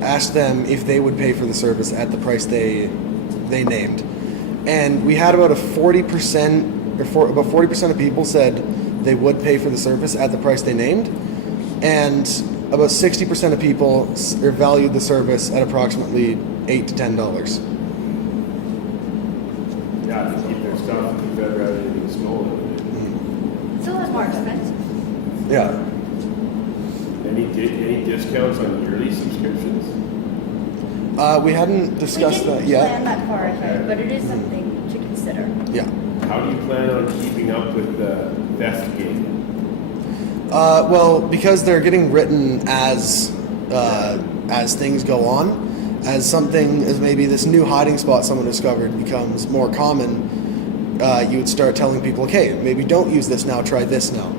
asked them if they would pay for the service at the price they named. And we had about 40% of people said they would pay for the service at the price they named, and about 60% of people valued the service at approximately $8 to $10. Yeah, to keep their stuff better rather than being stolen. It's a little more expensive. Yeah. Any discounts on yearly subscriptions? We hadn't discussed that yet. We didn't plan that far ahead, but it is something to consider. Yeah. How do you plan on keeping up with the theft game? Well, because they're getting written as things go on, as maybe this new hiding spot someone discovered becomes more common, you would start telling people, okay, maybe don't use this now, try this now.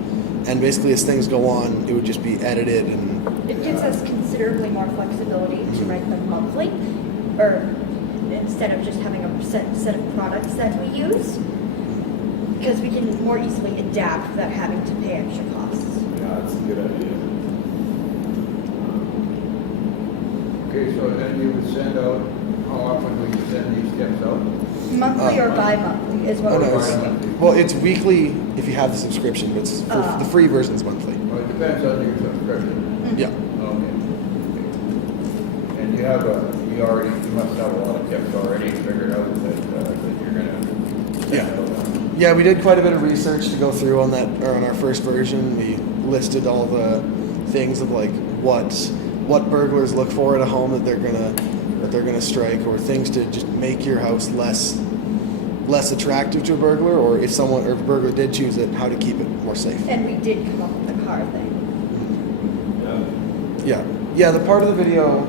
And basically as things go on, it would just be edited and... It gives us considerably more flexibility to write them monthly, or instead of just having a set of products that we use, because we can more easily adapt without having to pay extra costs. Yeah, that's a good idea. Okay, so then you would send out, how often would you send these tips out? Monthly or bi-monthly is what Oh, we're no, thinking. well, it's weekly if you have the subscription, but it's the free version's monthly. Well, it depends on your subscription. Yeah. Okay. And you have you must have a lot of tips already figured out that you're gonna. Yeah. Yeah, we did quite a bit of research to go through on that, or on our first version. We listed all the things of like what burglars look for at a home that they're gonna strike, or things to just make your house less attractive to a burglar, or if a burglar did choose it, how to keep it more safe. And we did come up with the car thing. Yeah, the part of the video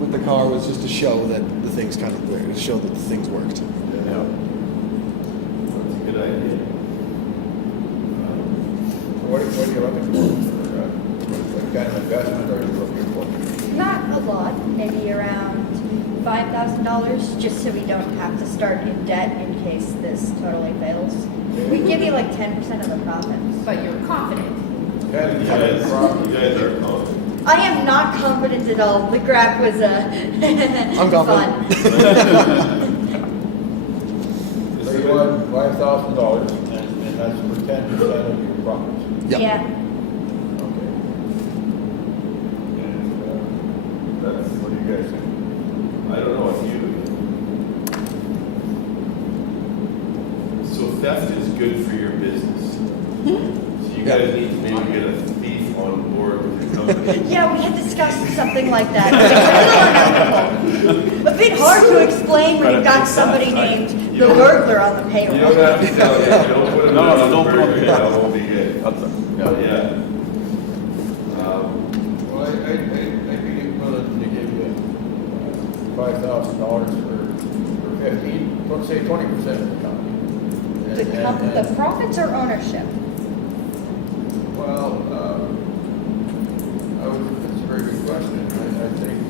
with the car was just to show that the things kind of to show that the things worked. Yeah. That's a good idea. What are you looking for? What kind of investment are you looking for? Not a lot, maybe around $5,000, just so we don't have to start in debt in case this totally fails. We give you like 10% of the profits. But you're confident. You guys are confident. I am not confident at all. The graph was I'm confident. So you want $5,000, and that's for 10% of your profits. Yeah. Okay. And what do you guys think? I don't know if you. So theft is good for your business. So you guys need to maybe get a thief on board with your company. Yeah, we had discussed something like that. It's a little unethical. A bit hard to explain when you've got somebody named the burglar on the payroll. You don't have to tell you. Don't put them No, on don't the put them on burger. the Yeah, it won't be good. Yeah. Well, I'd be willing to give you $5,000 for 15, let's say 20% of the company. The profits or ownership? Well, that's a very good question. I think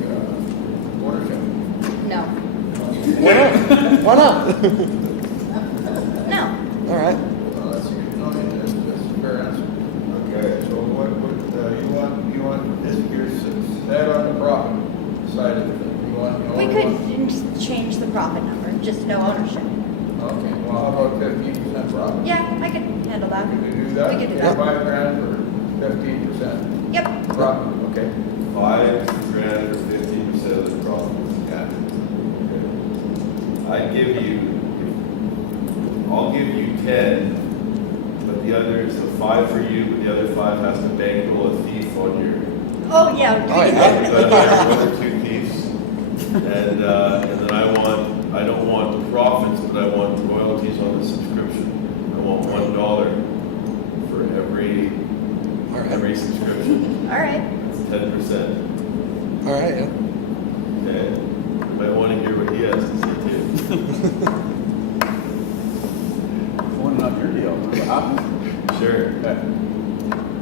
ownership. No. Why not? No. All right. Well, that's a fair answer. Okay, so what you want this year's that on the profit side of the thing? You want We could change the profit number, just no ownership. Okay, well, how about 15% profit? Yeah, I could handle that. Can you do that? We could do that. $5,000 for 15%. Yep. Profit, okay. $5,000 for 15% of the profits. Yeah. I'll give you 10, but the other is the 5 for you, but the other 5 has to bankroll a thief on your. Oh, yeah. We can definitely do that. One or 2 thieves, and then I don't want profits, but I want royalties on the subscription. I want $1 for every subscription. All right. That's 10%. All right. Yeah. Okay. You might want to hear what he has to say too. One not your deal. What happened? Sure.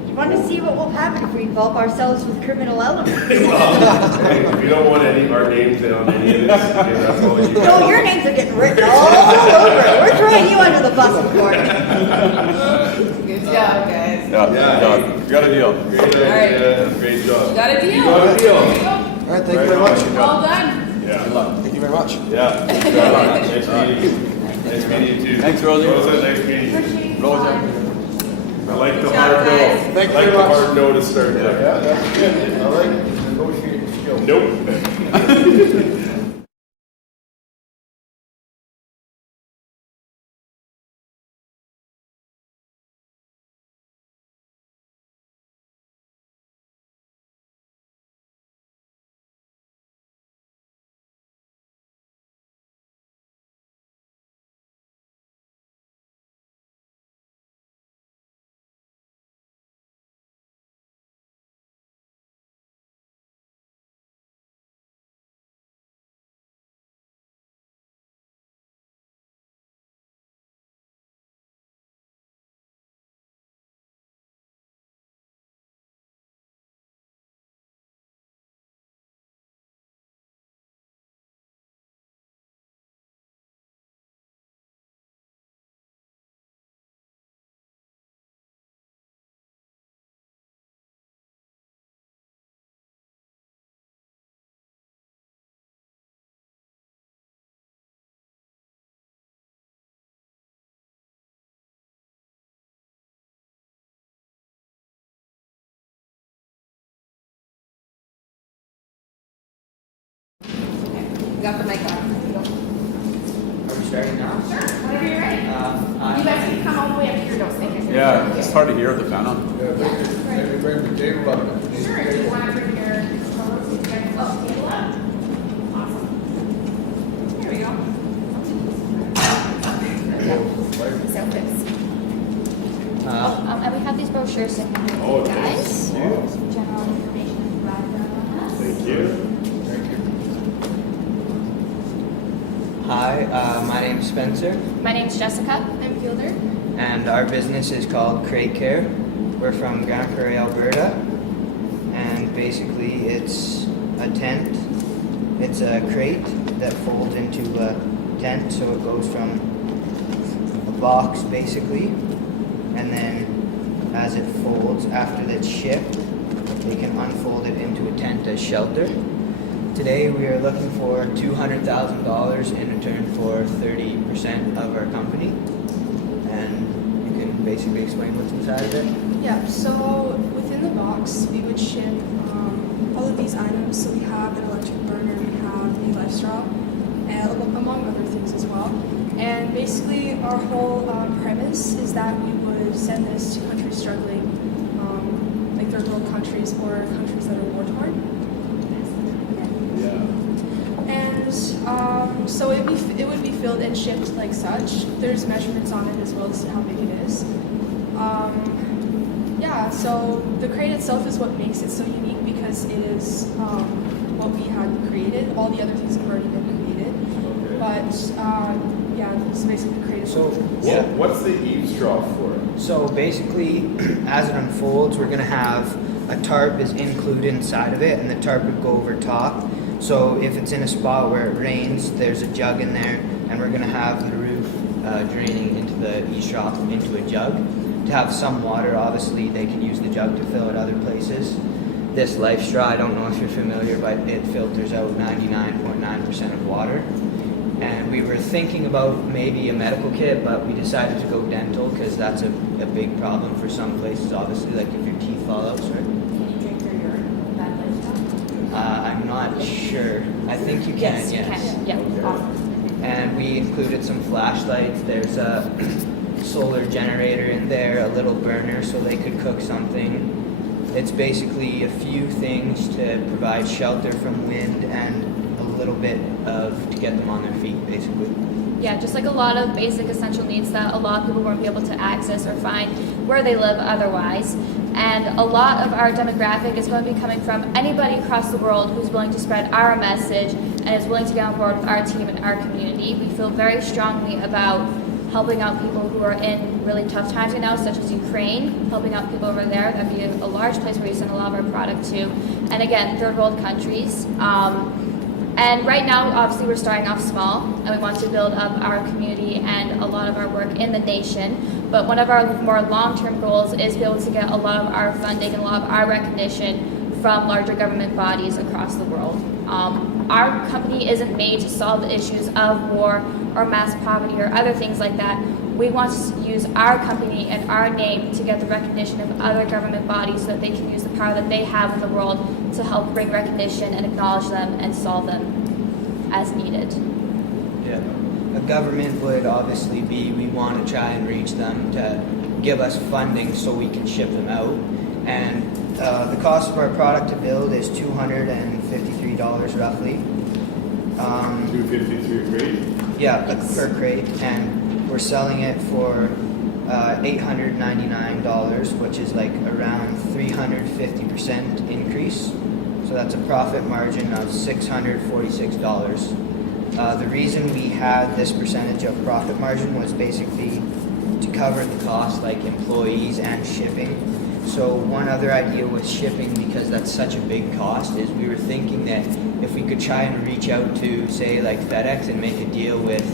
You want to see what will happen if we involve ourselves with criminal elements? Hey, we don't want our names in on any of this. Okay, that's all you. No, your names are getting written all over it. We're throwing you under the bus in court. Good job, guys. Yeah, you got a deal. Great idea. Great job. You got a deal. You got a deal. There you go. All right. Thank you very much. Well done. Yeah. Thank you very much. Yeah. Good job. Nice meeting you. Nice meeting you too. Thanks, Rosie. Rosa, nice meeting you. Appreciate your Rosa. time. I like the Good hard job, no. guys. Thank you I like very the much. hard no to start. Yeah, that's good. I like negotiating skills. Nope. You got the mic on. There you go. Are we starting now? Sure, whenever you're ready. I- You guys can come all the way up to your nose. Thank you. Yeah, it's hard to hear with the fan on. Maybe bring the table up. Sure, if you want to bring your photos, you guys up, table up. Awesome. Here we go. These outfits. And we have these brochures in here for Oh, you guys. thanks. Some general information about us. Thank you. Hi, my name's Spencer, My name's Jessica. I'm Fielder. and our business is called Crate Care. We're from Grand Prairie, Alberta, and basically it's a tent. It's a crate that folds into a tent, so it goes from a box basically, and then as it folds after it's shipped, they can unfold it into a tent as shelter. Today we are looking for $200,000 in return for 30% of our company, and you can basically explain what's inside of it. Yeah, so within the box, we would ship all of these items. So we have an electric burner, we have a life straw, and among other things as well. And basically, our whole premise is that we would send this to countries struggling, like third world countries or countries that are war torn. And so it would be filled and shipped like such. There's measurements on it as well to see how big it is. Yeah, so the crate itself is what makes it so unique because it is what we had created. All the other things have already been created. But yeah, so basically the crate is What's the eave straw for? So basically, as it unfolds, we're gonna have a tarp is included inside of it, and the tarp would go over top. So if it's in a spot where it rains, there's a jug in there, and we're gonna have the roof draining into the e-straw into a jug. To have some water, obviously, they can use the jug to fill at other places. This life straw, I don't know if you're familiar, but it filters out 99.9% of water. And we were thinking about maybe a medical kit, but we decided to go dental because that's a big problem for some places, obviously, like if your teeth fall out, sorry. Can you drink through your bad life stuff? I'm not sure. I think you can, Yes, yes. you can. Yeah, awesome. And we included some flashlights. There's a solar generator in there, a little burner so they could cook something. It's basically a few things to provide shelter from wind and a little bit to get them on their feet, basically. Yeah, just like a lot of basic essential needs that a lot of people won't be able to access or find where they live otherwise. And a lot of our demographic is going to be coming from anybody across the world who's willing to spread our message and is willing to get on board with our team and our community. We feel very strongly about helping out people who are in really tough times right now, such as Ukraine, helping out people over there. That'd be a large place where we send a lot of our product to. And again, third world countries. And right now, obviously, we're starting off small, and we want to build up our community and a lot of our work in the nation. But one of our more long-term goals is to be able to get a lot of our funding and a lot of our recognition from larger government bodies across the world. Our company isn't made to solve the issues of war or mass poverty or other things like that. We want to use our company and our name to get the recognition of other government bodies so that they can use the power that they have in the world to help bring recognition and acknowledge them and solve them as needed. Yeah. A government would obviously be, we want to try and reach them to give us funding so we can ship them out. And the cost of our product to build is $253 roughly. $253 a crate? Yeah, per crate. And we're selling it for $899, which is like around 350% increase. So that's a profit margin of $646. The reason we had this percentage of profit margin was basically to cover the cost, like employees and shipping. So one other idea with shipping, because that's such a big cost, is we were thinking that if we could try and reach out to, say, like FedEx and make a deal with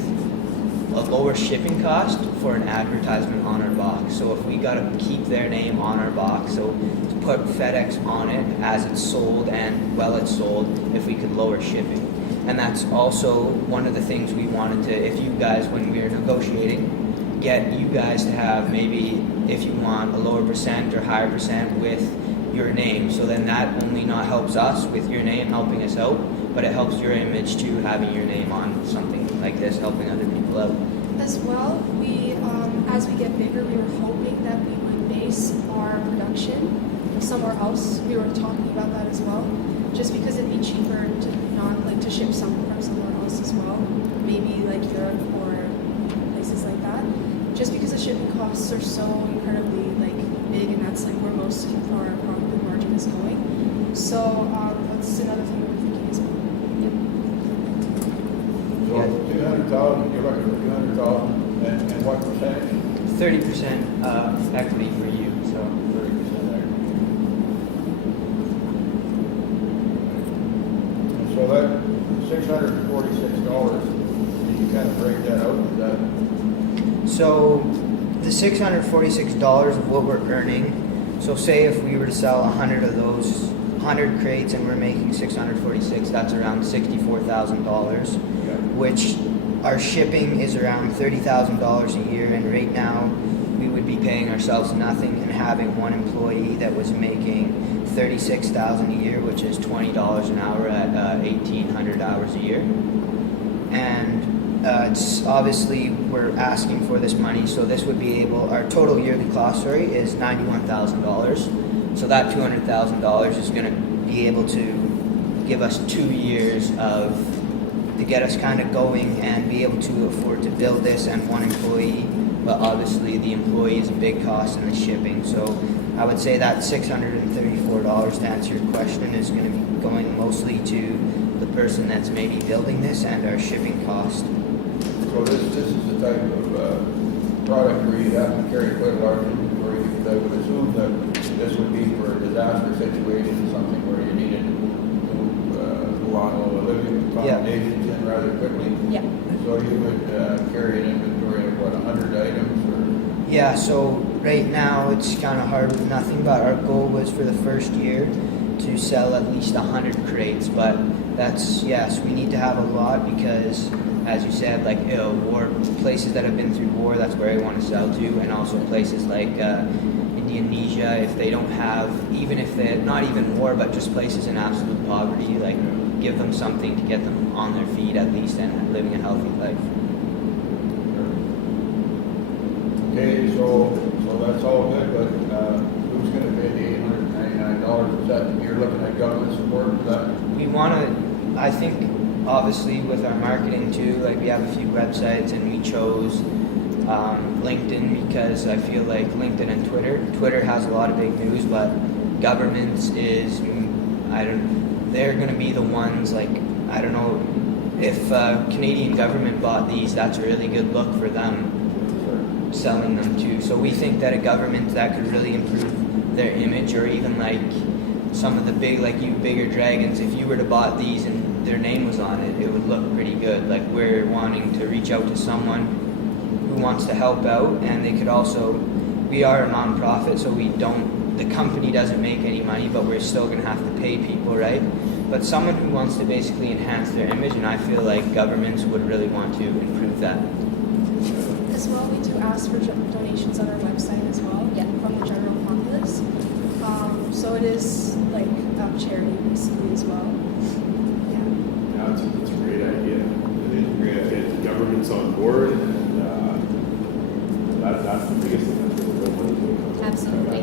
a lower shipping cost for an advertisement on our box. So if we got to keep their name on our box, so to put FedEx on it as it's sold and while it's sold, if we could lower shipping. And that's also one of the things we wanted to, if you guys, when we were negotiating, get you guys to have maybe, if you want, a lower percent or higher percent with your name. So then that only not helps us with your name helping us out, but it helps your image too, having your name on something like this, helping other people out. As well, as we get bigger, we were hoping that we would base our production somewhere else. We were talking about that as well, just because it'd be cheaper to not like to ship some from somewhere else as well, maybe like Europe or places like that. Just because the shipping costs are so incredibly like big, and that's like where most of our profit margin is going. So that's another thing we're thinking as well. So 200,000, you're looking for 200,000, and what percentage? 30% equity for you, so 30% equity. And so that $646, can you kind of break that out? Is that So the $646 of what we're earning, so say if we were to sell 100 of those 100 crates and we're making 646, that's around $64,000, which our shipping is around $30,000 a year, and right now we would be paying ourselves nothing and having one employee that was making $36,000 a year, which is $20 an hour at 1,800 hours a year. And it's obviously we're asking for this money, so this would be able, our total yearly cost, is $91,000. So that $200,000 is going to be able to give us 2 years to get us kind of going and be able to afford to build this and one employee. But obviously the employee is a big cost in the shipping. So I would say that $634, to answer your question, is going to be going mostly to the person that's maybe building this and our shipping cost. So this is the type of product where you have to carry quite a large inventory, because I would assume that this would be for a disaster situation, something where you needed to go on a living accommodations in rather quickly. Yeah. So you would carry an inventory of what, 100 items or? Yeah, so right now it's kind of hard with nothing, but our goal was for the first year to sell at least 100 crates, but that's, yes, we need to have a lot because, as you said, like war, places that have been through war, that's where I want to sell to, and also places like Indonesia, if they don't have, even if they're not even war, but just places in absolute poverty, like give them something to get them on their feet at least and living a healthy life. Okay, so that's all good, but who's going to pay the $899? Is that, you're looking at government support for that? We want to, I think, obviously with our marketing too, like we have a few websites and we chose LinkedIn because I feel like LinkedIn and Twitter has a lot of big news, but governments is, they're going to be the ones, like, I don't know, if Canadian government bought these, that's a really good look for them selling them too. So we think that a government that could really improve their image, or even like some of the bigger dragons, if you were to bought these and their name was on it, it would look pretty good. Like we're wanting to reach out to someone who wants to help out, and they could also, we are a non-profit, so the company doesn't make any money, but we're still going to have to pay people, right? But someone who wants to basically enhance their image, and I feel like governments would really want to improve that. As well, we do ask for donations on our website as well, from the general populace. So it is like charity basically as well. Yeah, it's a great idea. It is a great idea. The government's on board, and that's the biggest thing. That's the real money. Absolutely.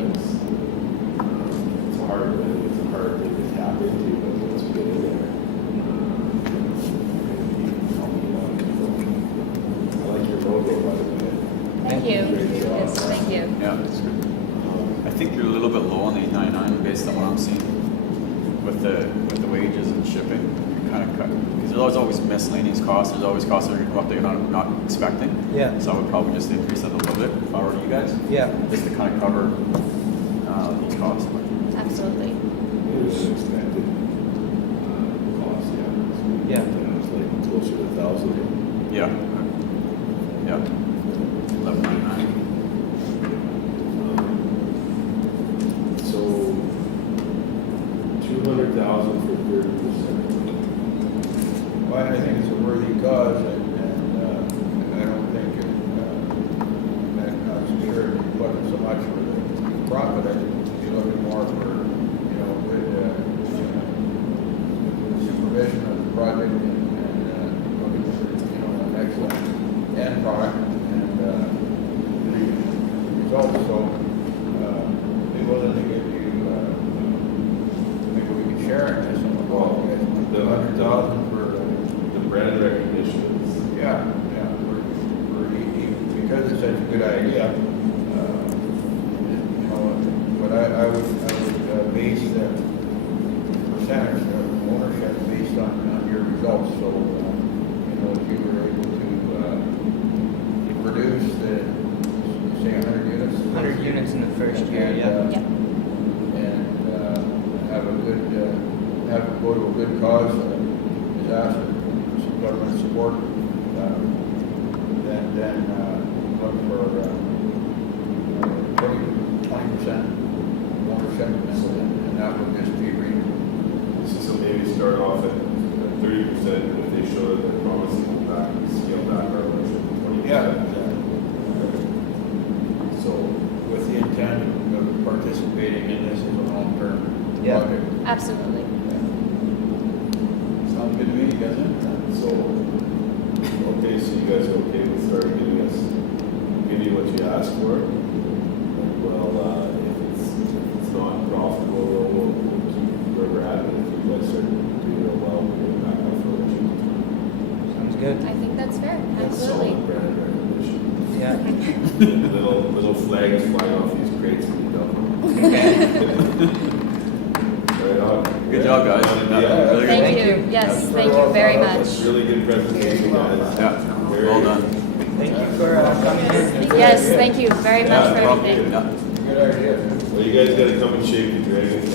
It's a hard thing to tap into, but once we get in there, I like your logo, by the way. Thank you. Great job. Yes, thank you. Yeah, that's good. I think you're a little bit low on the 899 based on what I'm seeing with the wages and shipping. You're kind of cut because there's always miscellaneous costs. There's always costs that are going to come up that you're not expecting. Yeah. So I would probably just increase that a little bit if I were you guys. Yeah. Just to kind of cover these costs. Absolutely. It was an expected cost, Yeah. It was like closer to 1,000. Yeah. Yeah. 1199. So 200,000 for 30%. Well, I think it's a worthy cause, and I don't think I'm not so sure if you're looking so much for the profit. I think you're looking more for, good supervision of percentage of ownership based on your results. So, you know, if you were able to produce say 100 units. 100 units in the first year, And, yeah. And have a good, have it go to a good cause, disaster, some government support, then look for 20% ownership, and that would just be reasonable. So maybe start off at 30%, if they show that they're promising to back, scale back our ownership to 20%. Yeah. So with the intent of participating in this as a long-term project. Absolutely. Sounds good to me, doesn't it? So, okay, so you guys are okay with starting giving us, give you what you asked for? Well, if it's not profitable, we'll keep where we're at, and if you guys start doing real well, we'll get back up for what you. Sounds good. I think that's fair. That's Absolutely. solid brand recognition. Yeah. Little flags flying off these crates when you dump them. Right on. Good job, guys. Yeah. Really good. Thank you. Yes, thank you very much. Really good presentation, guys. Yeah, Very well done. Thank you for coming in. Yes, thank you very much for everything. Good idea. Well, you guys gotta come and shake the dragons.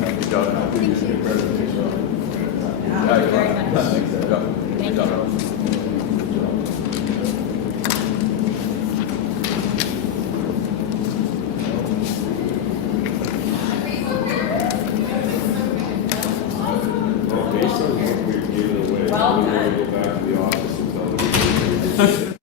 Good job. Good presentation. Thank you very much. Good job. Thank you. Well, based on what we've given away, Well we're done. gonna go back to the office and tell them.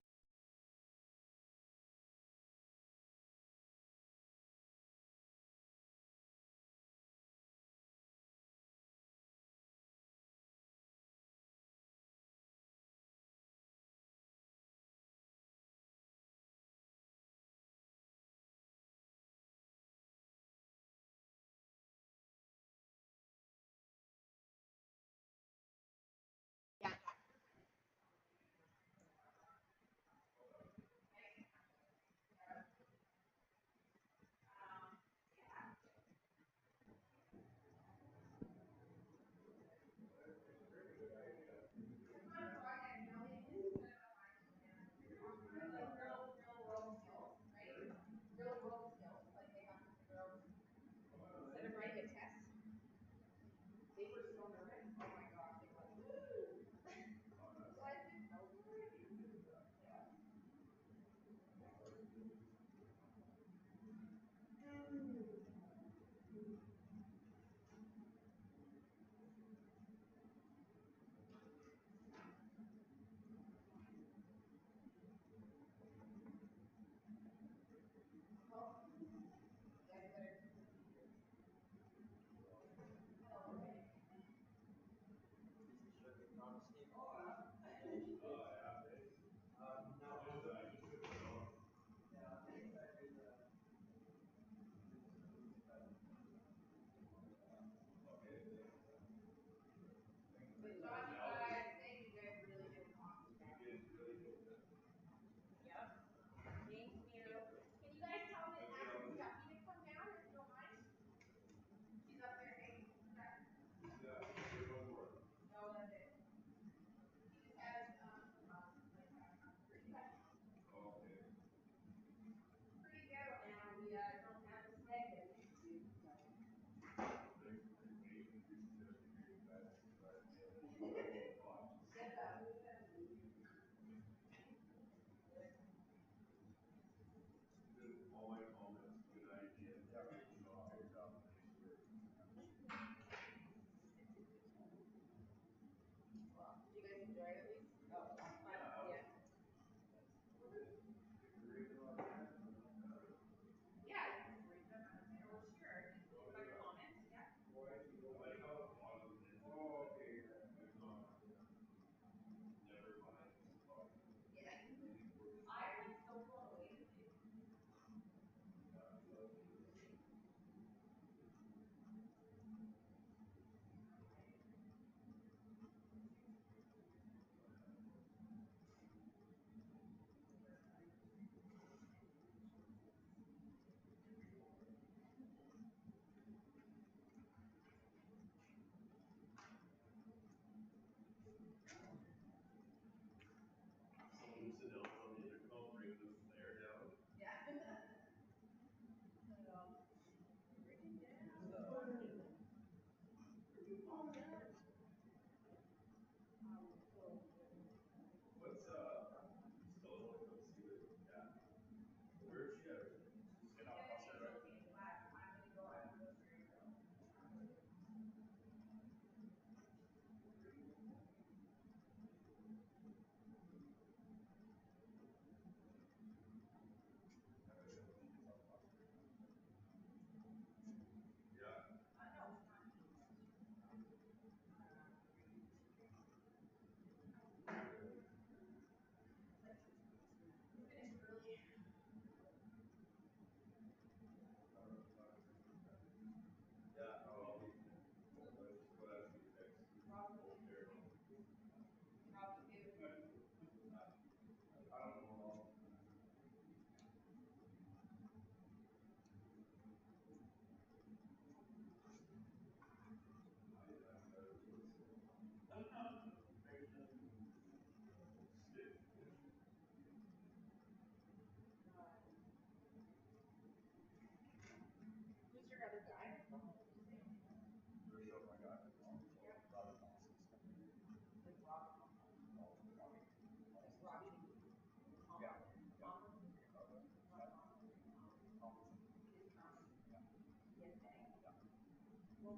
Good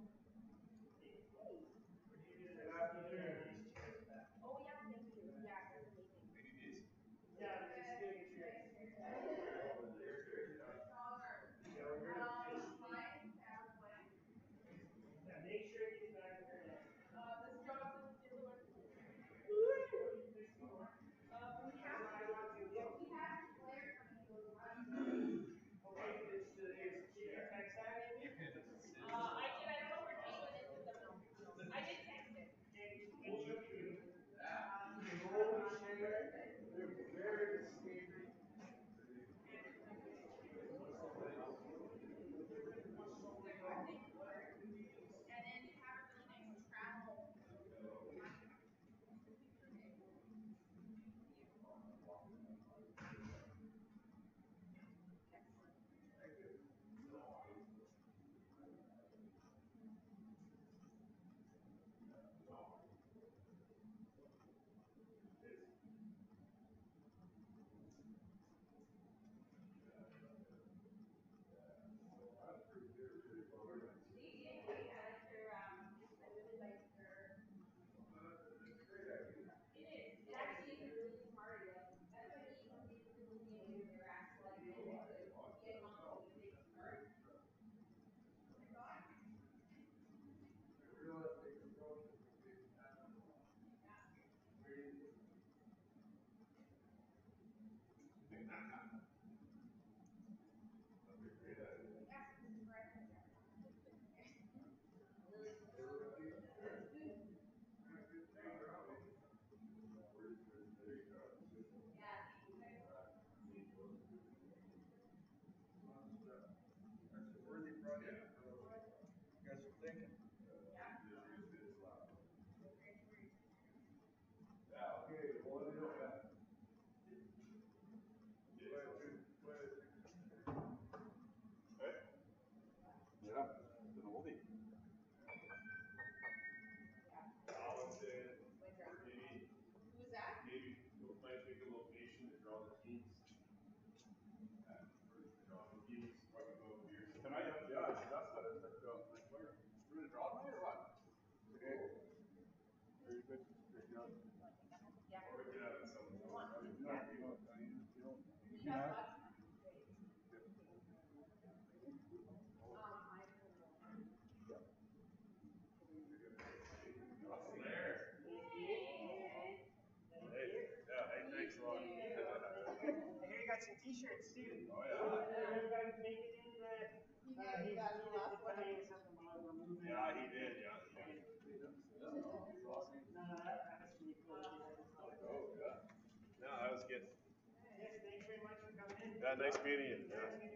afternoon. Oh, yeah, thank you. Yeah, that's amazing. Yeah, just getting chairs. Yeah, make sure you get back there. This job is the one. We have Claire coming to okay, is she text that maybe? I did. I don't know where Caitlin is with the milk. I did text it. They're very distinct. And then you have a really nice travel. It is. It actually is a really smart idea. That's why even people looking into their actual like get on the big start. Oh my god. Realistic approach is That's a worthy project. You guys are thinking. Yeah, okay, well, you know that. Yeah, it's an oldie. Allison, maybe. Who's that? Maybe we'll might pick a location to draw the teams. Draw the teams, probably go over here. Can I, yeah, that's what it's like, you want to draw tonight or what? Okay. Very good. Very good. Or we could have someone. You don't. There. Hey, yeah, hey, thanks a lot. I hear you got some t-shirts too. Oh, yeah. Everybody make it in the, he got the last one. Yeah, he did, yeah. No, that's really cool. Oh, yeah. No, that was good. Yes, thanks very much for coming in. Yeah, nice meeting you. Yeah.